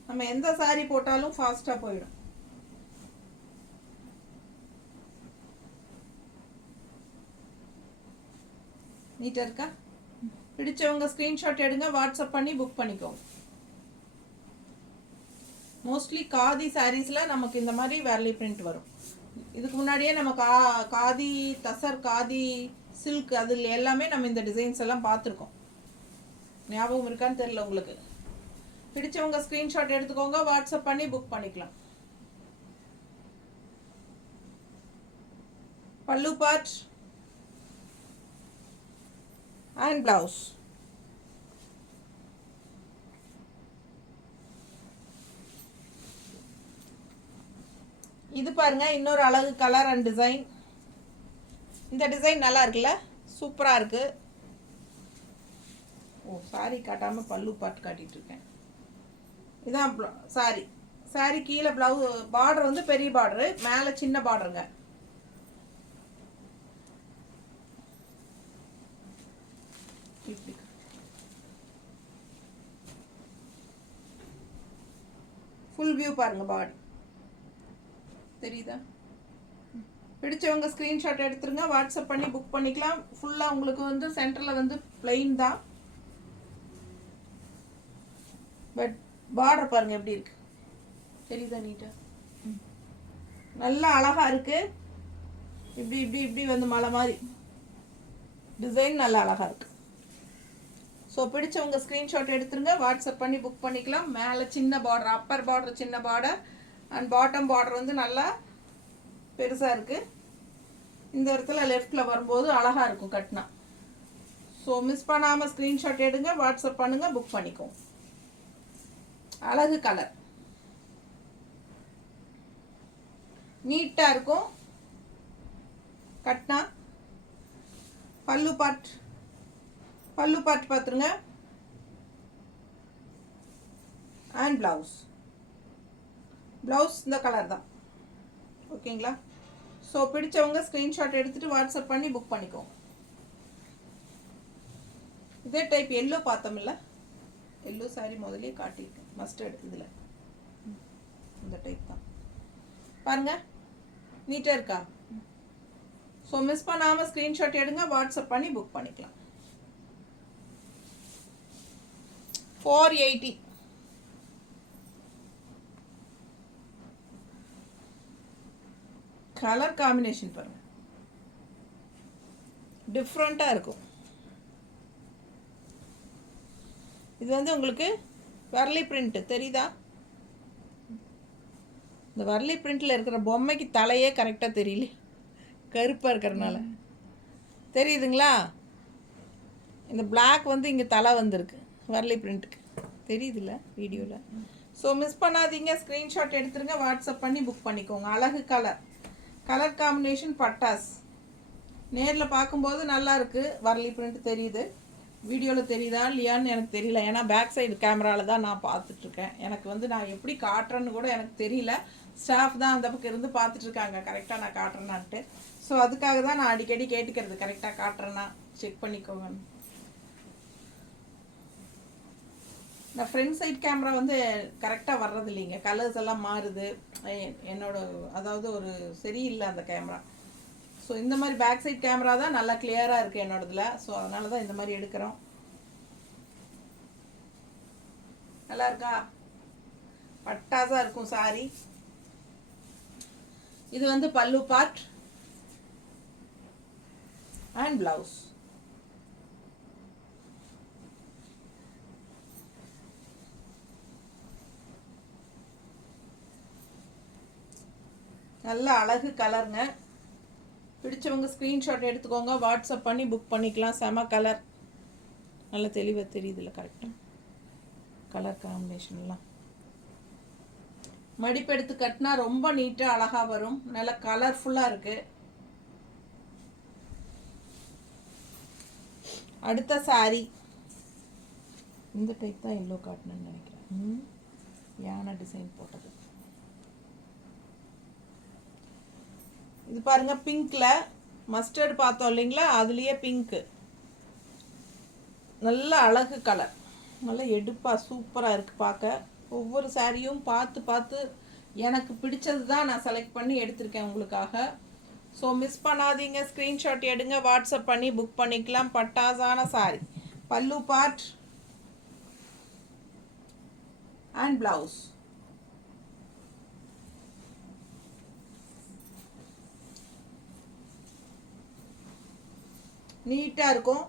நம்ம எந்த saree போட்டாலும் ஃபாஸ்ட்டாக போயிடும். நீட்டாக இருக்கா? பிடிச்சவங்க ஸ்க்ரீன்ஷாட் எடுங்க, வாட்ஸ்அப் பண்ணி புக் பண்ணிக்கோங்க. மோஸ்ட்லி காதி சாரீஸில் நமக்கு இந்த மாதிரி வார்லி பிரிண்ட் வரும். இதுக்கு முன்னாடியே நம்ம காதி தசர், காதி சில்க், அதில் எல்லாமே நம்ம இந்த டிசைன்ஸ் எல்லாம் பார்த்துருக்கோம். ஞாபகம் இருக்கான்னு தெரியல உங்களுக்கு. பிடிச்சவங்க ஸ்க்ரீன்ஷாட் எடுத்துக்கோங்க, வாட்ஸ்அப் பண்ணி புக் பண்ணிக்கலாம். பல்லு பார்ட் அண்ட் பிளவுஸ். இது பாருங்க, இன்னொரு அழகு கலர் அண்ட் டிசைன். இந்த டிசைன் நல்லா இருக்குல்ல, சூப்பராக இருக்கு. ஓ, சாரி காட்டாமல் பல்லு பார்ட் காட்டிட்டு இருக்கேன். இதான் சாரி. சாரி கீழே பிளவு பார்டர் வந்து பெரிய பார்டரு, மேலே சின்ன பார்டருங்க. ஃபுல் வியூ பாருங்க, பாடி தெரியுதா? பிடிச்சவங்க ஸ்க்ரீன்ஷாட் எடுத்துருங்க, வாட்ஸ்அப் பண்ணி புக் பண்ணிக்கலாம். ஃபுல்லாக உங்களுக்கு வந்து சென்டரில் வந்து பிளெயின் தான், பட் பார்டர் பாருங்க எப்படி இருக்கு, தெரியுதா? நீட்டாக நல்லா அழகா இருக்கு. இப்படி இப்படி இப்படி வந்து மலை மாதிரி டிசைன் நல்லா அழகா இருக்கு. ஸோ பிடிச்சவங்க ஸ்க்ரீன்ஷாட் எடுத்துருங்க, வாட்ஸ்அப் பண்ணி புக் பண்ணிக்கலாம். மேலே சின்ன பார்டர், அப்பர் பார்டர் சின்ன பார்டர் அண்ட் பாட்டம் பார்டர் வந்து நல்லா பெருசாக இருக்குது. இந்த இடத்துல லெஃப்டில் வரும்போது அழகாக இருக்கும் கட்டினா. ஸோ மிஸ் பண்ணாமல் ஸ்க்ரீன்ஷாட் எடுங்க, வாட்ஸ்அப் பண்ணுங்கள், புக் பண்ணிக்கோங்க. அழகு கலர், நீட்டாக இருக்கும் கட்டினா. பல்லு பார்ட் பார்த்துருங்க அண்ட் ப்ளவுஸ் இந்த கலர் தான். ஓகேங்களா? ஸோ பிடிச்சவங்க ஸ்க்ரீன்ஷாட் எடுத்துகிட்டு வாட்ஸ்அப் பண்ணி புக் பண்ணிக்கோங்க. இதே டைப் எல்லோ பார்த்தோம்ல, எல்லோ சாரி முதலே காட்டியிருக்கேன், மஸ்டர்ட். இதில் இந்த டைப் தான் பாருங்க, நீட்டாக இருக்கா? ஸோ மிஸ் பண்ணாமல் ஸ்க்ரீன்ஷாட் எடுங்க, வாட்ஸ்அப் பண்ணி புக் பண்ணிக்கலாம். 480. கலர் காம்பினேஷன் பாருங்க, டிஃப்ரெண்ட்டாக இருக்கும். இது வந்து உங்களுக்கு வர்லி பிரிண்ட் தெரியுதா? இந்த வர்லி பிரிண்டில் இருக்கிற பொம்மைக்கு தலையே கரெக்டாக தெரியல, கருப்பாக இருக்கிறனால. தெரியுதுங்களா? இந்த பிளாக் வந்து இங்கே தலை வந்திருக்கு வர்லி பிரிண்ட்டுக்கு, தெரியுதுல்ல வீடியோவில்? ஸோ மிஸ் பண்ணாதீங்க, ஸ்க்ரீன்ஷாட் எடுத்துருங்க, வாட்ஸ்அப் பண்ணி புக் பண்ணிக்கோங்க. அழகு கலர் காம்பினேஷன் பட்டாஸ். நேரில் பார்க்கும்போது நல்லா இருக்குது, வர்லி பிரிண்ட் தெரியுது. வீடியோவில் தெரியுதா இல்லையான்னு எனக்கு தெரியல, ஏன்னா பேக் சைடு கேமராவில் தான் நான் பார்த்துட்ருக்கேன். எனக்கு வந்து நான் எப்படி காட்டுறேன்னு கூட எனக்கு தெரியல. ஸ்டாஃப் தான் அந்த பக்கம் இருந்து பார்த்துட்ருக்காங்க கரெக்டாக நான் காட்டுறேன்னான்ட்டு. ஸோ அதுக்காக தான் நான் அடிக்கடி கேட்டுக்கிறது, கரெக்டாக காட்டுறேன்னா செக் பண்ணிக்கோங்க. நான் ஃப்ரண்ட் சைட் கேமரா வந்து கரெக்டாக வர்றது இல்லைங்க, கலர்ஸ் எல்லாம் மாறுது. என்னோட அதாவது ஒரு சரியில்லை அந்த கேமரா. ஸோ இந்த மாதிரி பேக் சைட் கேமரா தான் நல்லா கிளியராக இருக்குது என்னோடதுல. ஸோ அதனால தான் இந்த மாதிரி எடுக்கிறோம். நல்லா இருக்கா? பட்டாசாக இருக்கும் சாரி. இது வந்து பல்லு பார்ட் அண்ட் பிளவுஸ். நல்ல அழகு கலருங்க. பிடிச்சவங்க ஸ்க்ரீன்ஷாட் எடுத்துக்கோங்க, வாட்ஸ்அப் பண்ணி புக் பண்ணிக்கலாம். செம கலர், நல்ல தெளிவாக தெரியுதுல்ல கரெக்டாக கலர் காம்பினேஷன்லாம். மடிப்பு எடுத்து கட்டினா ரொம்ப நீட்டாக அழகாக வரும், நல்ல கலர்ஃபுல்லாக இருக்குது. அடுத்த சாரி இந்த டைப் தான் எல்லோ காட்டணும்னு நினைக்கிறேன். யானை டிசைன் போட்டது. இது பாருங்க, பிங்க்ல மஸ்டர்ட் பார்த்தோம் இல்லைங்களா, அதுலேயே பிங்க்கு. நல்ல அழகு கலர், நல்ல எடுப்பாக சூப்பராக இருக்குது பார்க்க. ஒவ்வொரு சாரியும் பார்த்து பார்த்து எனக்கு பிடிச்சது தான் நான் செலக்ட் பண்ணி எடுத்திருக்கேன் உங்களுக்காக. ஸோ மிஸ் பண்ணாதீங்க, ஸ்க்ரீன்ஷாட் எடுங்க, வாட்ஸ்அப் பண்ணி புக் பண்ணிக்கலாம். பட்டாசான சாரி, பல்லு பார்ட் அண்ட் ப்ளவுஸ். நீட்டாக இருக்கும்.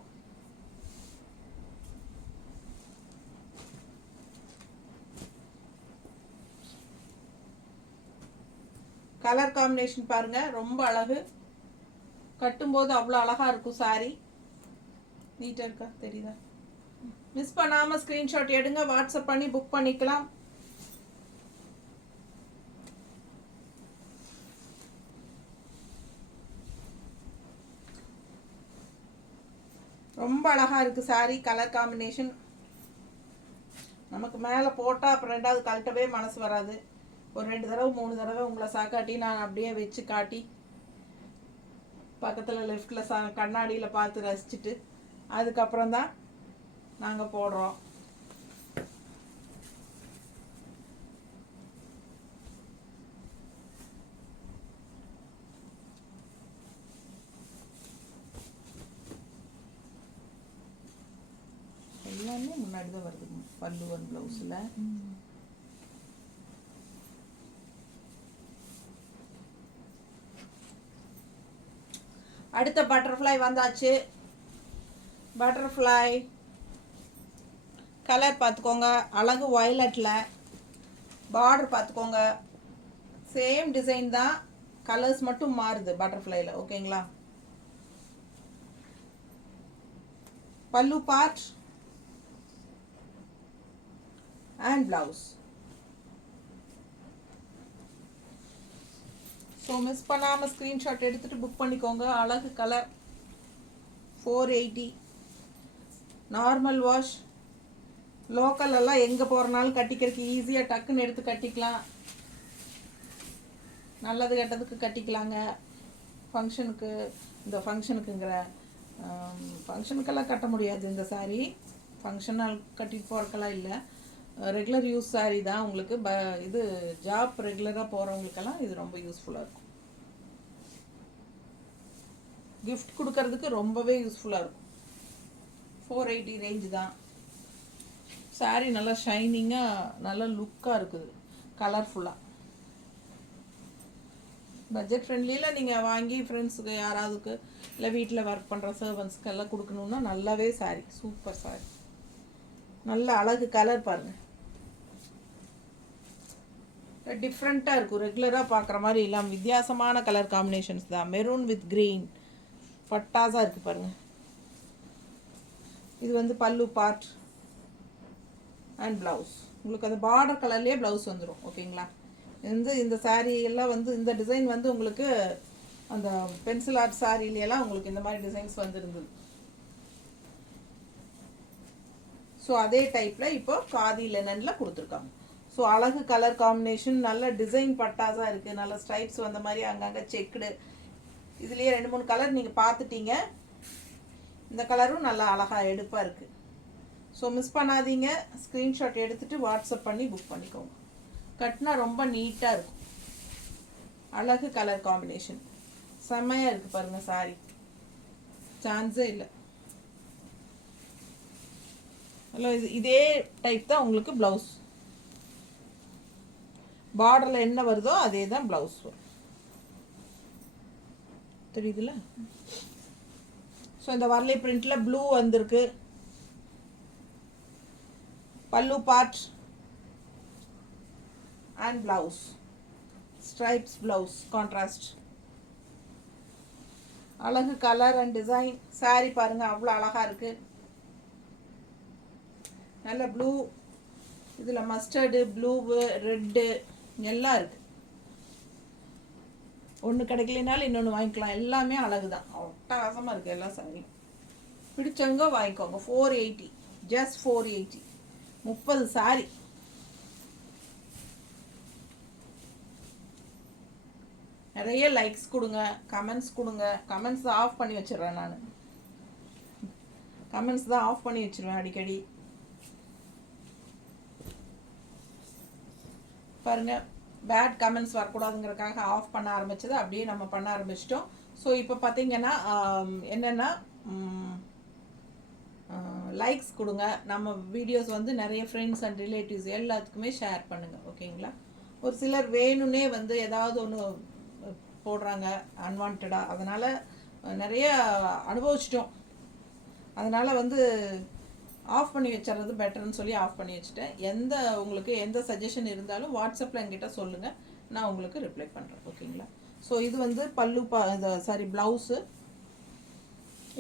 கலர் காம்பினேஷன் பாருங்க, ரொம்ப அழகு. கட்டும்போது அவ்வளோ அழகா இருக்கும் சாரி. நீட்டாக இருக்கா, தெரியுதா? மிஸ் பண்ணாமல் ஸ்க்ரீன்ஷாட் எடுங்க, வாட்ஸ்அப் பண்ணி புக் பண்ணிக்கலாம். ரொம்ப அழகா இருக்கு சாரி, கலர் காம்பினேஷன். நமக்கு மேலே போட்டால் அப்புறம் ரெண்டாவது கழட்டவே மனசு வராது. ஒரு 2 தடவை 3 தடவை உங்களை சாக்காட்டி நான் அப்படியே வச்சு காட்டி பக்கத்தில் லெஃப்டில் கண்ணாடியில் பார்த்து ரசிச்சுட்டு அதுக்கப்புறம் தான் நாங்கள் போடுறோம். எல்லாமே முன்னாடி தான் வருது பல்லு ஒன் ப்ளவுஸில். அடுத்த பட்டர்ஃப்ளை வந்தாச்சு. பட்டர்ஃப்ளை கலர் பார்த்துக்கோங்க, அழகு வயலட்டில். பார்டர் பார்த்துக்கோங்க, சேம் டிசைன் தான், கலர்ஸ் மட்டும் மாறுது பட்டர்ஃப்ளைல. ஓகேங்களா? பல்லு part and blouse. So miss பண்ணாமல் ஸ்க்ரீன்ஷாட் எடுத்துகிட்டு புக் பண்ணிக்கோங்க. அழகு கலர், 480. நார்மல் வாஷ், லோக்கல் எல்லாம் எங்கே போகிறனாலும் கட்டிக்கிறதுக்கு ஈஸியாக டக்குன்னு எடுத்து கட்டிக்கலாம். நல்லது கெட்டதுக்கு கட்டிக்கலாங்க. ஃபங்க்ஷனுக்கு, இந்த ஃபங்க்ஷனுக்குங்கிற ஃபங்க்ஷனுக்கெல்லாம் கட்ட முடியாது இந்த சாரீ. ஃபங்க்ஷனால் கட்டிட்டு போகிறக்கெல்லாம் இல்லை, ரெகுலர் யூஸ் சாரீ தான் உங்களுக்கு. இது ஜாப் ரெகுலராக போகிறவங்களுக்கெல்லாம் இது ரொம்ப யூஸ்ஃபுல்லாக இருக்கும். கிஃப்ட் கொடுக்கறதுக்கு ரொம்பவே யூஸ்ஃபுல்லாக இருக்கும். 480 ரேஞ்சு தான். சாரீ நல்லா ஷைனிங்காக நல்லா லுக்காக இருக்குது, கலர்ஃபுல்லாக. பட்ஜெட் ஃப்ரெண்ட்லியில் நீங்கள் வாங்கி ஃப்ரெண்ட்ஸுக்கு யாராவதுக்கு இல்லை வீட்டில் ஒர்க் பண்ணுற சர்வன்ஸ்க்கு எல்லாம் கொடுக்கணுன்னா நல்லாவே சாரீ, சூப்பர் சாரீ. நல்ல அழகு கலர் பாருங்கள், டிஃப்ரெண்ட்டாக இருக்கும். ரெகுலராக பார்க்குற மாதிரி இல்லாமல் வித்தியாசமான கலர் காம்பினேஷன்ஸ் தான். மெரூன் வித் க்ரீன் பட்டாஸாக இருக்குது பாருங்கள். இது பல்லு பார்ட் அண்ட் ப்ளவுஸ். உங்களுக்கு அந்த பார்டர் கலர்லேயே ப்ளவுஸ் வந்துடும். ஓகேங்களா? இந்த சாரீ எல்லாம் இந்த டிசைன் உங்களுக்கு அந்த பென்சில் ஆர்ட் சாரீலையெல்லாம் உங்களுக்கு இந்த மாதிரி டிசைன்ஸ் வந்துருந்தது. ஸோ அதே டைப்பில் இப்போ காதி லெனனில் கொடுத்துருக்காங்க. ஸோ அழகு கலர் காம்பினேஷன், நல்ல டிசைன் பட்டாஸாக இருக்குது. நல்ல ஸ்ட்ரைப்ஸ் வந்த மாதிரி அங்கங்கே செக்குடு. இதுலேயே 2-3 கலர் நீங்கள் பார்த்துட்டீங்க. இந்த கலரும் நல்லா அழகாக எடுப்பாக இருக்குது. ஸோ மிஸ் பண்ணாதீங்க, ஸ்க்ரீன்ஷாட் எடுத்துகிட்டு வாட்ஸ்அப் பண்ணி புக் பண்ணிக்கோங்க. கட்டினா ரொம்ப நீட்டாக இருக்கும். அழகு கலர் காம்பினேஷன் செம்மையாக இருக்குது பாருங்கள். சாரி சான்ஸே இல்லை. ஹலோ, இதே டைப் தான் உங்களுக்கு ப்ளவுஸ். பார்டரில் என்ன வருதோ அதே தான் ப்ளவுஸ் வரும். தெரியுதுல்ல? ஸோ இந்த வரலி பிரிண்டில் ப்ளூ வந்திருக்கு. பல்லு part and blouse, stripes blouse, contrast. அழகு கலர் அண்ட் டிசைன். சாரி பாருங்கள், அவ்வளோ அழகாக இருக்குது. நல்ல ப்ளூ, இதில் மஸ்டர்டு, ப்ளூவு, ரெட்டு எல்லாம் இருக்குது. ஒன்று கிடைக்கலனாலும் இன்னொன்று வாங்கிக்கலாம். எல்லாமே அழகு தான், அட்டகாசமாக இருக்குது எல்லா சாரியும். பிடிச்சவங்க வாங்கிக்கோங்க. 480, ஜஸ்ட் 480. 30 சாரி. நிறைய லைக்ஸ் கொடுங்க, கமெண்ட்ஸ் கொடுங்க. கமெண்ட்ஸ் ஆஃப் பண்ணி வச்சிடுறேன் நான். கமெண்ட்ஸ் தான் ஆஃப் பண்ணி வச்சிருவேன் அடிக்கடி. பாருங்க, பேட் கமெண்ட்ஸ் வரக்கூடாதுங்கிறதுக்காக ஆஃப் பண்ண ஆரம்பிச்சது அப்படியே நம்ம பண்ண ஆரம்பிச்சிட்டோம். ஸோ இப்போ பார்த்தீங்கன்னா என்னென்னா லைக்ஸ் கொடுங்க. நம்ம வீடியோஸ் வந்து நிறைய ஃப்ரெண்ட்ஸ் அண்ட் ரிலேட்டிவ்ஸ் எல்லாத்துக்குமே ஷேர் பண்ணுங்கள், ஓகேங்களா? ஒரு சிலர் வேணும்னே வந்து ஏதாவது ஒன்று போடுறாங்க அன்வான்டாக, அதனால் நிறைய அனுபவிச்சிட்டோம். அதனால் வந்து ஆஃப் பண்ணி வச்சுறது பெட்டர்னு சொல்லி ஆஃப் பண்ணி வச்சுட்டேன். உங்களுக்கு எந்த சஜஷன் இருந்தாலும் வாட்ஸ்அப்பில் என்கிட்ட சொல்லுங்கள், நான் உங்களுக்கு ரிப்ளை பண்ணுறேன், ஓகேங்களா? ஸோ இது வந்து ப்ளவுஸு,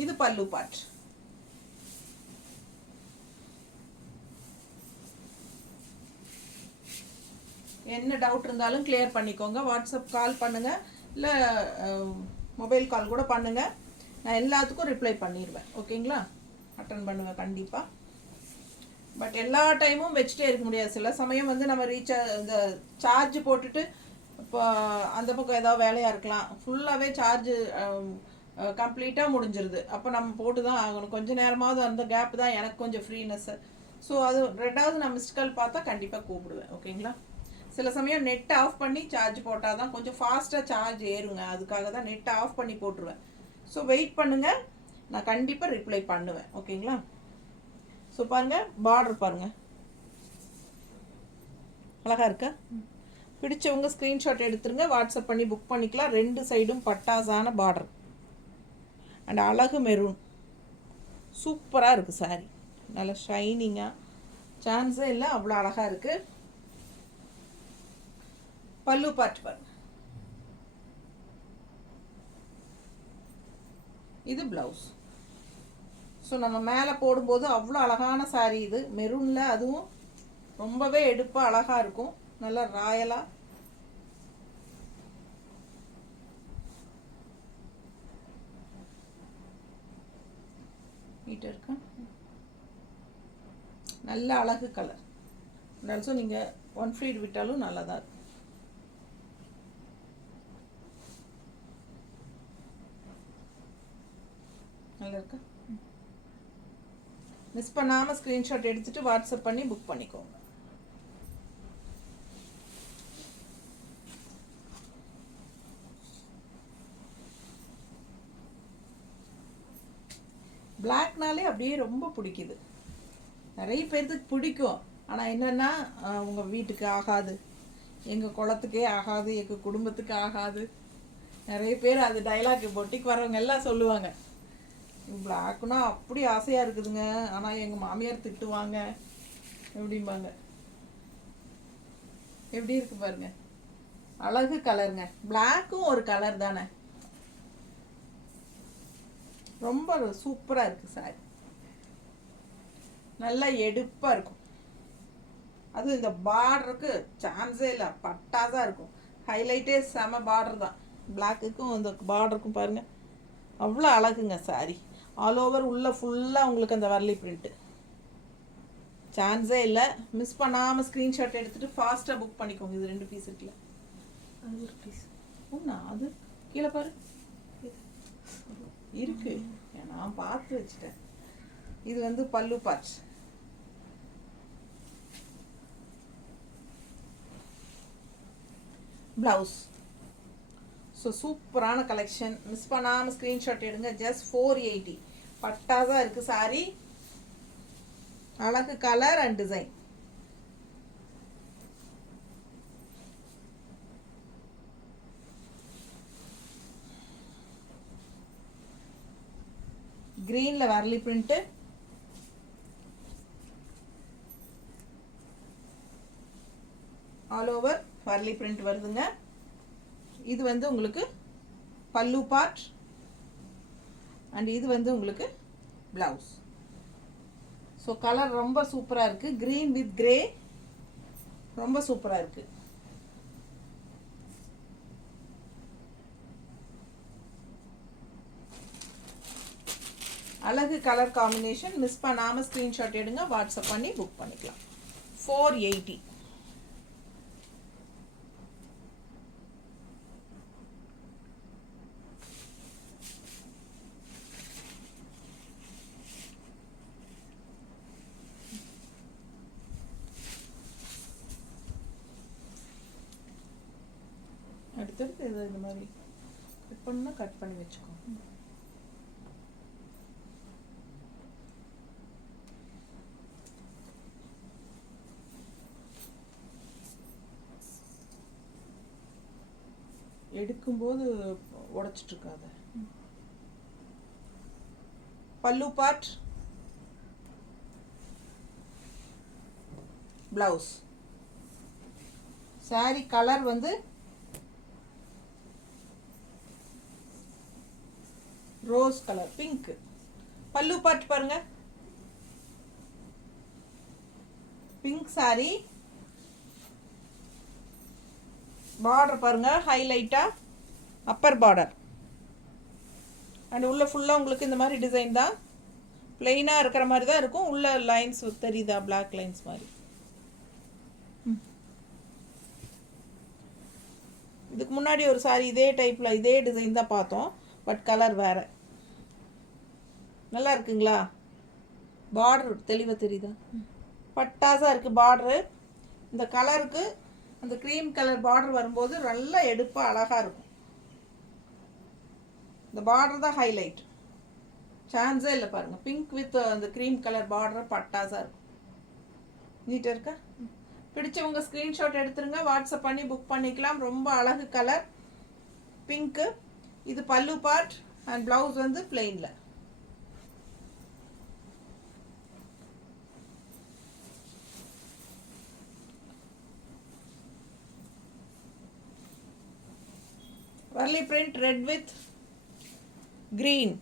இது பல்லு பார்ட். என்ன டவுட் இருந்தாலும் கிளியர் பண்ணிக்கோங்க. வாட்ஸ்அப் கால் பண்ணுங்கள், இல்லை மொபைல் கால் கூட பண்ணுங்கள். நான் எல்லாத்துக்கும் ரிப்ளை பண்ணிடுவேன், ஓகேங்களா? அட்டன் பண்ணுவேன் கண்டிப்பாக. பட் எல்லா டைமும் வச்சுட்டே இருக்க முடியாது. சில சமயம் வந்து நம்ம இந்த சார்ஜ் போட்டுட்டு இப்போ அந்த பக்கம் ஏதாவது வேலையாக இருக்கலாம், ஃபுல்லாகவே சார்ஜு கம்ப்ளீட்டாக முடிஞ்சிருது. அப்போ நம்ம போட்டு தான் ஆகணும். கொஞ்சம் நேரமாவது அந்த கேப் தான் எனக்கு கொஞ்சம் ஃப்ரீனஸ்ஸு. ஸோ அது ரெண்டாவது நான் மிஸ்ட் கால் பார்த்தா கண்டிப்பாக கூப்பிடுவேன், ஓகேங்களா? சில சமயம் நெட் ஆஃப் பண்ணி சார்ஜ் போட்டால் தான் கொஞ்சம் ஃபாஸ்ட்டாக சார்ஜ் ஏறுங்க. அதுக்காக தான் நெட்டை ஆஃப் பண்ணி போட்டுருவேன். ஸோ வெயிட் பண்ணுங்கள், நான் கண்டிப்பாக ரிப்ளை பண்ணுவேன், ஓகேங்களா? ஸோ பாருங்கள், பார்டர் பாருங்கள், அழகாக இருக்கா? பிடிச்சவங்க ஸ்க்ரீன்ஷாட் எடுத்துருங்க, வாட்ஸ்அப் பண்ணி புக் பண்ணிக்கலாம். 2 சைடும் பட்டாசான பார்டர் அண்ட் அழகு மெரூன், சூப்பராக இருக்குது சாரீ. நல்லா ஷைனிங்காக, சான்ஸே இல்லை, அவ்வளோ அழகாக இருக்குது. பல்லு பார்ட் பாருங்க, இது ப்ளவுஸ். ஸோ நம்ம மேலே போடும்போது அவ்வளோ அழகான சாரீ இது, மெரூனில், அதுவும் ரொம்பவே எடுப்பாக அழகாக இருக்கும், நல்லா ராயலாக. நீட்டாக இருக்கா, நல்ல அழகு கலர். ஆல்சோ நீங்கள் 1 ஃபீட் விட்டாலும் நல்லா தான் இருக்கும். நல்லா இருக்கா? மிஸ் பண்ணாமல் ஸ்க்ரீன்ஷாட் எடுத்துகிட்டு வாட்ஸ்அப் பண்ணி புக் பண்ணிக்கோங்க. பிளாக்னாலே அப்படியே ரொம்ப பிடிக்குது, நிறைய பேர்த்துக்கு பிடிக்கும். ஆனால் என்னென்னா உங்கள் வீட்டுக்கு ஆகாது, எங்கள் குளத்துக்கே ஆகாது, எங்கள் குடும்பத்துக்கு ஆகாது. நிறைய பேர் அது டைலாக் பொட்டிக்கு வரவங்க எல்லாம் சொல்லுவாங்க, பிளாக்குனா அப்படி ஆசையாக இருக்குதுங்க, ஆனால் எங்கள் மாமியார் திட்டுவாங்க எப்படிம்பாங்க. எப்படி இருக்கு பாருங்க, அழகு கலருங்க. பிளாக்கும் ஒரு கலர் தானே, ரொம்ப சூப்பராக இருக்குது சாரி. நல்லா எடுப்பாக இருக்கும். அதுவும் இந்த பார்டருக்கு சான்ஸே இல்லை, பட்டாதான் இருக்கும். ஹைலைட்டே செம பார்டர் தான். பிளாக்குக்கும் இந்த பார்டருக்கும் பாருங்கள், அவ்வளோ அழகுங்க சாரி. ஆல் ஓவர் உள்ள ஃபுல்லாக உங்களுக்கு அந்த வரலி பிரிண்ட்டு, சான்ஸே இல்லை. மிஸ் பண்ணாமல் ஸ்க்ரீன்ஷாட் எடுத்துகிட்டு ஃபாஸ்ட்டாக புக் பண்ணிக்கோங்க. இது 2 பீஸ் இருக்குல்ல, அது ஒரு பீஸ் ஒன்றா, அது கீழே பாரு இருக்கு, நான் பார்த்து வச்சுட்டேன். இது வந்து பல்லு பார்ட். ப்ளவுஸ். ஸோ சூப்பரான கலெக்ஷன், மிஸ் பண்ணாமல் ஸ்க்ரீன்ஷாட் எடுங்க. ஜஸ்ட் 480, பட்டாதான் இருக்குது சாரி. அழகு கலர் அண்ட் டிசைன். கிரீனில் Warli print, all over Warli print வருதுங்க. இது வந்து உங்களுக்கு பல்லு பார்ட் அண்ட் இது வந்து உங்களுக்கு ப்ளவுஸ். ஸோ கலர் ரொம்ப சூப்பராக இருக்குது, க்ரீன் வித் கிரே, ரொம்ப சூப்பராக இருக்குது. அழகு கலர் காம்பினேஷன். மிஸ் பண்ணாமல் ஸ்க்ரீன்ஷாட் எடுங்க, வாட்ஸ்அப் பண்ணி புக் பண்ணிக்கலாம். 480. எடுத்துட்டு இதை இந்த மாதிரி கட் பண்ணால் கட் பண்ணி வச்சுக்கோ. எடுக்கும்போது உடைச்சிட்டு இருக்காத. பல்லு பார்ட், பிளவுஸ். saree கலர் வந்து ரோஸ் கலர், பிங்க். பல்லு பார்ட் பாருங்க, பிங்க் saree. பார்டர் பாருங்க, ஹைலைட்டா அப்பர் பார்டர். அண்ட் உள்ள ஃபுல்லாக உங்களுக்கு இந்த மாதிரி டிசைன் தான், பிளெயினாக இருக்கிற மாதிரி தான் இருக்கும். உள்ள லைன்ஸ் தெரியுதா, பிளாக் லைன்ஸ் மாதிரி. இதுக்கு முன்னாடி ஒரு சாரி இதே டைப்பில் இதே டிசைன் தான் பார்த்தோம், பட் கலர் வேறு. நல்லா இருக்குங்களா? பார்டர் தெளிவாக தெரியுதா? பட்டாசாக இருக்குது பார்டரு. இந்த கலருக்கு அந்த க்ரீம் கலர் பார்டர் வரும்போது நல்லா எடுப்பாக அழகாக இருக்கும். இந்த பார்டர் தான் ஹைலைட், சான்ஸே இல்லை பாருங்கள். பிங்க் வித் அந்த க்ரீம் கலர் பார்டர் பட்டாசாக இருக்கும். நீட்டாக இருக்கா? பிடிச்சவங்க ஸ்க்ரீன்ஷாட் எடுத்துருங்க, வாட்ஸ்அப் பண்ணி புக் பண்ணிக்கலாம். ரொம்ப அழகு கலர் பிங்க்கு. இது பல்லு பார்ட் அண்ட் ப்ளவுஸ் வந்து பிளெயினில். Warli print red with green.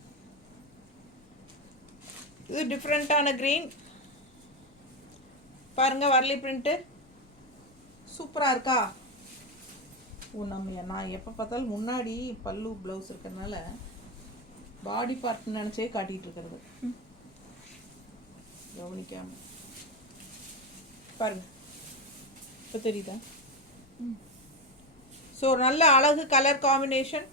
இது டிஃப்ரெண்ட்டான கிரீன் பாருங்க. வர்லி பிரிண்ட்டு சூப்பராக இருக்கா? நான் எப்போ பார்த்தாலும் முன்னாடி பல்லு ப்ளவுஸ் இருக்கிறதுனால பாடி பார்ட்னு நினச்சே காட்டிகிட்டு இருக்கிறது, கவனிக்காம பாருங்க. இப்போ தெரியுதா? ஸோ நல்ல அழகு கலர் காம்பினேஷன்.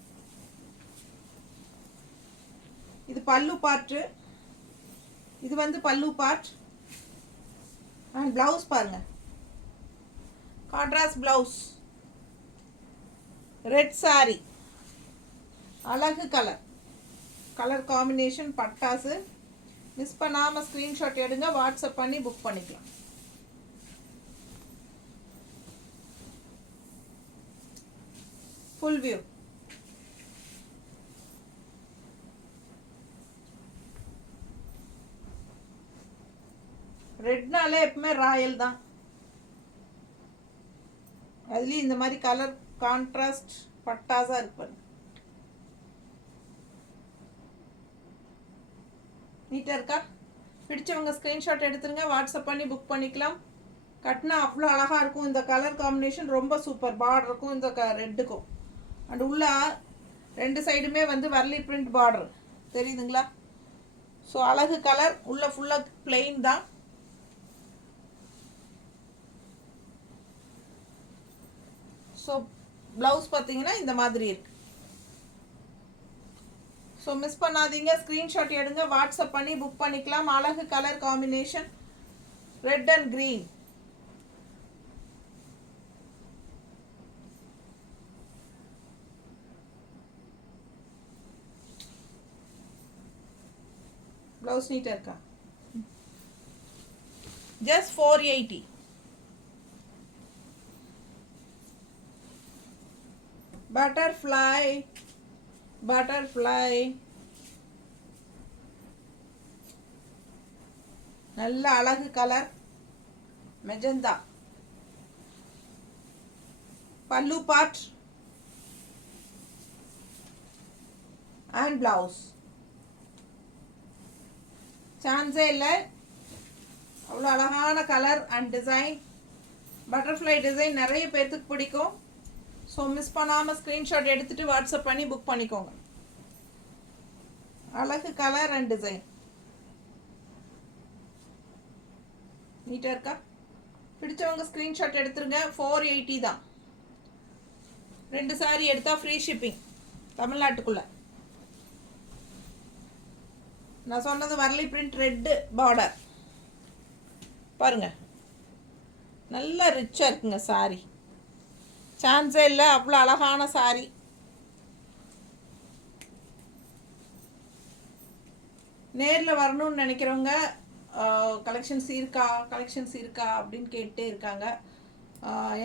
இது பல்லு பார்ட்டு, இது வந்து பல்லு பார்ட் அண்ட் ப்ளவுஸ் பாருங்க. கான்ட்ராஸ்ட் ப்ளவுஸ், ரெட் சாரி, அழகு கலர் கலர் காம்பினேஷன் பட்டாசு. மிஸ் பண்ணாமல் ஸ்க்ரீன்ஷாட் எடுங்க, வாட்ஸ்அப் பண்ணி புக் பண்ணிக்கலாம். Full view. ரெட்னாலே எப்பவுமே ராயல் தான். அதுலேயும் இந்த மாதிரி கலர் கான்ட்ராஸ்ட் பட்டாசா இருப்பாரு. நீட்டாக இருக்கா? பிடிச்சவங்க ஸ்க்ரீன்ஷாட் எடுத்துருங்க, வாட்ஸ்அப் பண்ணி புக் பண்ணிக்கலாம். கட்டினா அவ்வளோ அழகாக இருக்கும். இந்த கலர் காம்பினேஷன் ரொம்ப சூப்பர். பார்டருக்கும் இந்த ரெட்டுக்கும் அண்ட் உள்ள ரெண்டு சைடுமே வந்து வர்லி பிரிண்ட் பார்டர் தெரியுதுங்களா? ஸோ அழகு கலர். உள்ள ஃபுல்லாக பிளெயின் தான். ஸோ ப்ளவுஸ் பார்த்தீங்கன்னா இந்த மாதிரி இருக்கு. ஸோ மிஸ் பண்ணாதீங்க, ஸ்க்ரீன்ஷாட் எடுங்க, வாட்ஸ்அப் பண்ணி புக் பண்ணிக்கலாம். அழகு colour combination red and green. Blouse நீட்டாக இருக்கா? ஜஸ்ட் 480. பட்டர்ஃப்ளை பட்டர்ஃப்ளை நல்ல அழகு கலர் மெஜந்தா. பல்லு பார்ட் அண்ட் பிளவுஸ். சான்ஸே இல்லை, அவ்வளோ அழகான colour and design. Butterfly design நிறைய பேர்த்துக்கு பிடிக்கும். ஸோ மிஸ் பண்ணாமல் ஸ்க்ரீன்ஷாட் எடுத்துகிட்டு வாட்ஸ்அப் பண்ணி புக் பண்ணிக்கோங்க. அழகு கலர் அண்ட் டிசைன் நீட்டாக இருக்கா? பிடிச்சவங்க ஸ்க்ரீன்ஷாட் எடுத்துருங்க. 480 தான். 2 சாரி எடுத்தால் ஃப்ரீ ஷிப்பிங் தமிழ்நாட்டுக்குள்ளே. நான் சொன்னது வர்லி பிரிண்ட் ரெட்டு பார்டர் பாருங்க, நல்லா ரிச்சாக இருக்குங்க சாரி. சான்ஸே இல்லை, அவ்வளோ அழகான சாரி. நேரில் வரணும்னு நினைக்கிறவங்க கலெக்ஷன்ஸ் இருக்கா அப்படின்னு கேட்டே இருக்காங்க.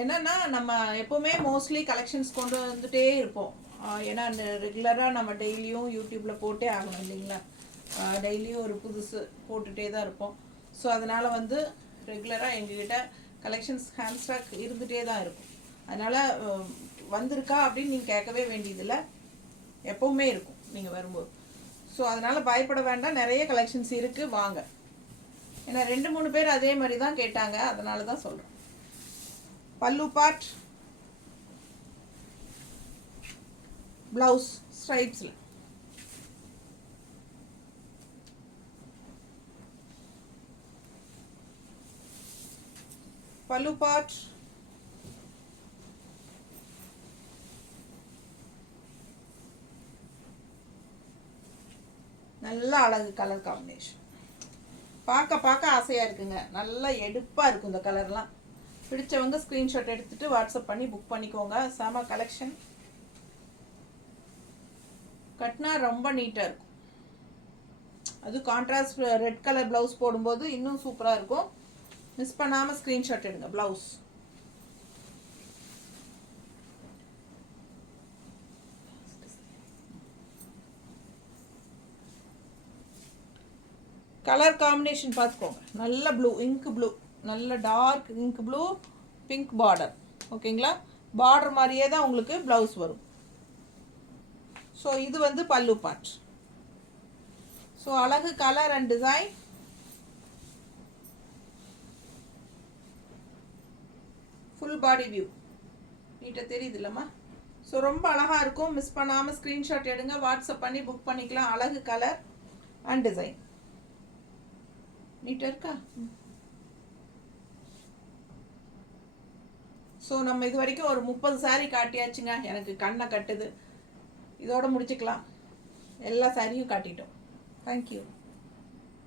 என்னென்னா நம்ம எப்போவுமே மோஸ்ட்லி கலெக்ஷன்ஸ் கொண்டு வந்துகிட்டே இருப்போம். ஏன்னா ரெகுலராக நம்ம டெய்லியும் யூடியூப்பில் போட்டே ஆகணும் இல்லைங்களா. டெய்லியும் ஒரு புதுசு போட்டுகிட்டே தான் இருப்போம். ஸோ அதனால் வந்து ரெகுலராக எங்ககிட்ட கலெக்ஷன்ஸ் ஹேண்ட் ஸ்டாக் இருந்துகிட்டே தான் இருக்கும். அதனால் வந்திருக்கா அப்படின்னு நீங்கள் கேட்கவே வேண்டியதில்லை, எப்போவுமே இருக்கும் நீங்கள் வரும்போது. ஸோ அதனால் பயப்பட வேண்டாம், நிறைய கலெக்ஷன்ஸ் இருக்குது, வாங்க. ஏன்னா 2-3 பேர் அதே மாதிரி தான் கேட்டாங்க, அதனால தான் சொல்கிறேன். பல்லு பார்ட் ப்ளவுஸ் ஸ்ட்ரைப்ஸில். பல்லு பார்ட் நல்ல அழகு கலர் காம்பினேஷன். பார்க்க ஆசையாக இருக்குங்க, நல்லா எடுப்பாக இருக்கும் இந்த கலர்லாம். பிடிச்சவங்க ஸ்க்ரீன்ஷாட் எடுத்துகிட்டு வாட்ஸ்அப் பண்ணி புக் பண்ணிக்கோங்க. செம கலெக்ஷன். கட்டினா ரொம்ப நீட்டாக இருக்கும். அது கான்ட்ராஸ்ட் ரெட் கலர் ப்ளவுஸ் போடும்போது இன்னும் சூப்பராக இருக்கும். மிஸ் பண்ணாமல் ஸ்க்ரீன்ஷாட் எடுங்க. ப்ளவுஸ் கலர் காம்பினேஷன் பார்த்துக்கோங்க. நல்ல ப்ளூ, இங்க் ப்ளூ, நல்ல dark ink blue, pink border. ஓகேங்களா, பார்டர் மாதிரியே தான் உங்களுக்கு ப்ளவுஸ் வரும். ஸோ இது வந்து பல்லு பார்ட். ஸோ அழகு colour and design. Full body view நீட்டாக தெரியுது இல்லைம்மா. ஸோ ரொம்ப அழகாக இருக்கும். மிஸ் பண்ணாமல் ஸ்க்ரீன்ஷாட் எடுங்க, வாட்ஸ்அப் பண்ணி புக் பண்ணிக்கலாம். அழகு கலர் அண்ட் டிசைன் நீட்டாக இருக்கா. ஸோ நம்ம இது வரைக்கும் ஒரு 30 சாரீ காட்டியாச்சுங்க. எனக்கு கண்ணை கட்டுது. இதோட முடிச்சுக்கலாம். எல்லா சாரியும் காட்டிட்டோம். தேங்க்யூ.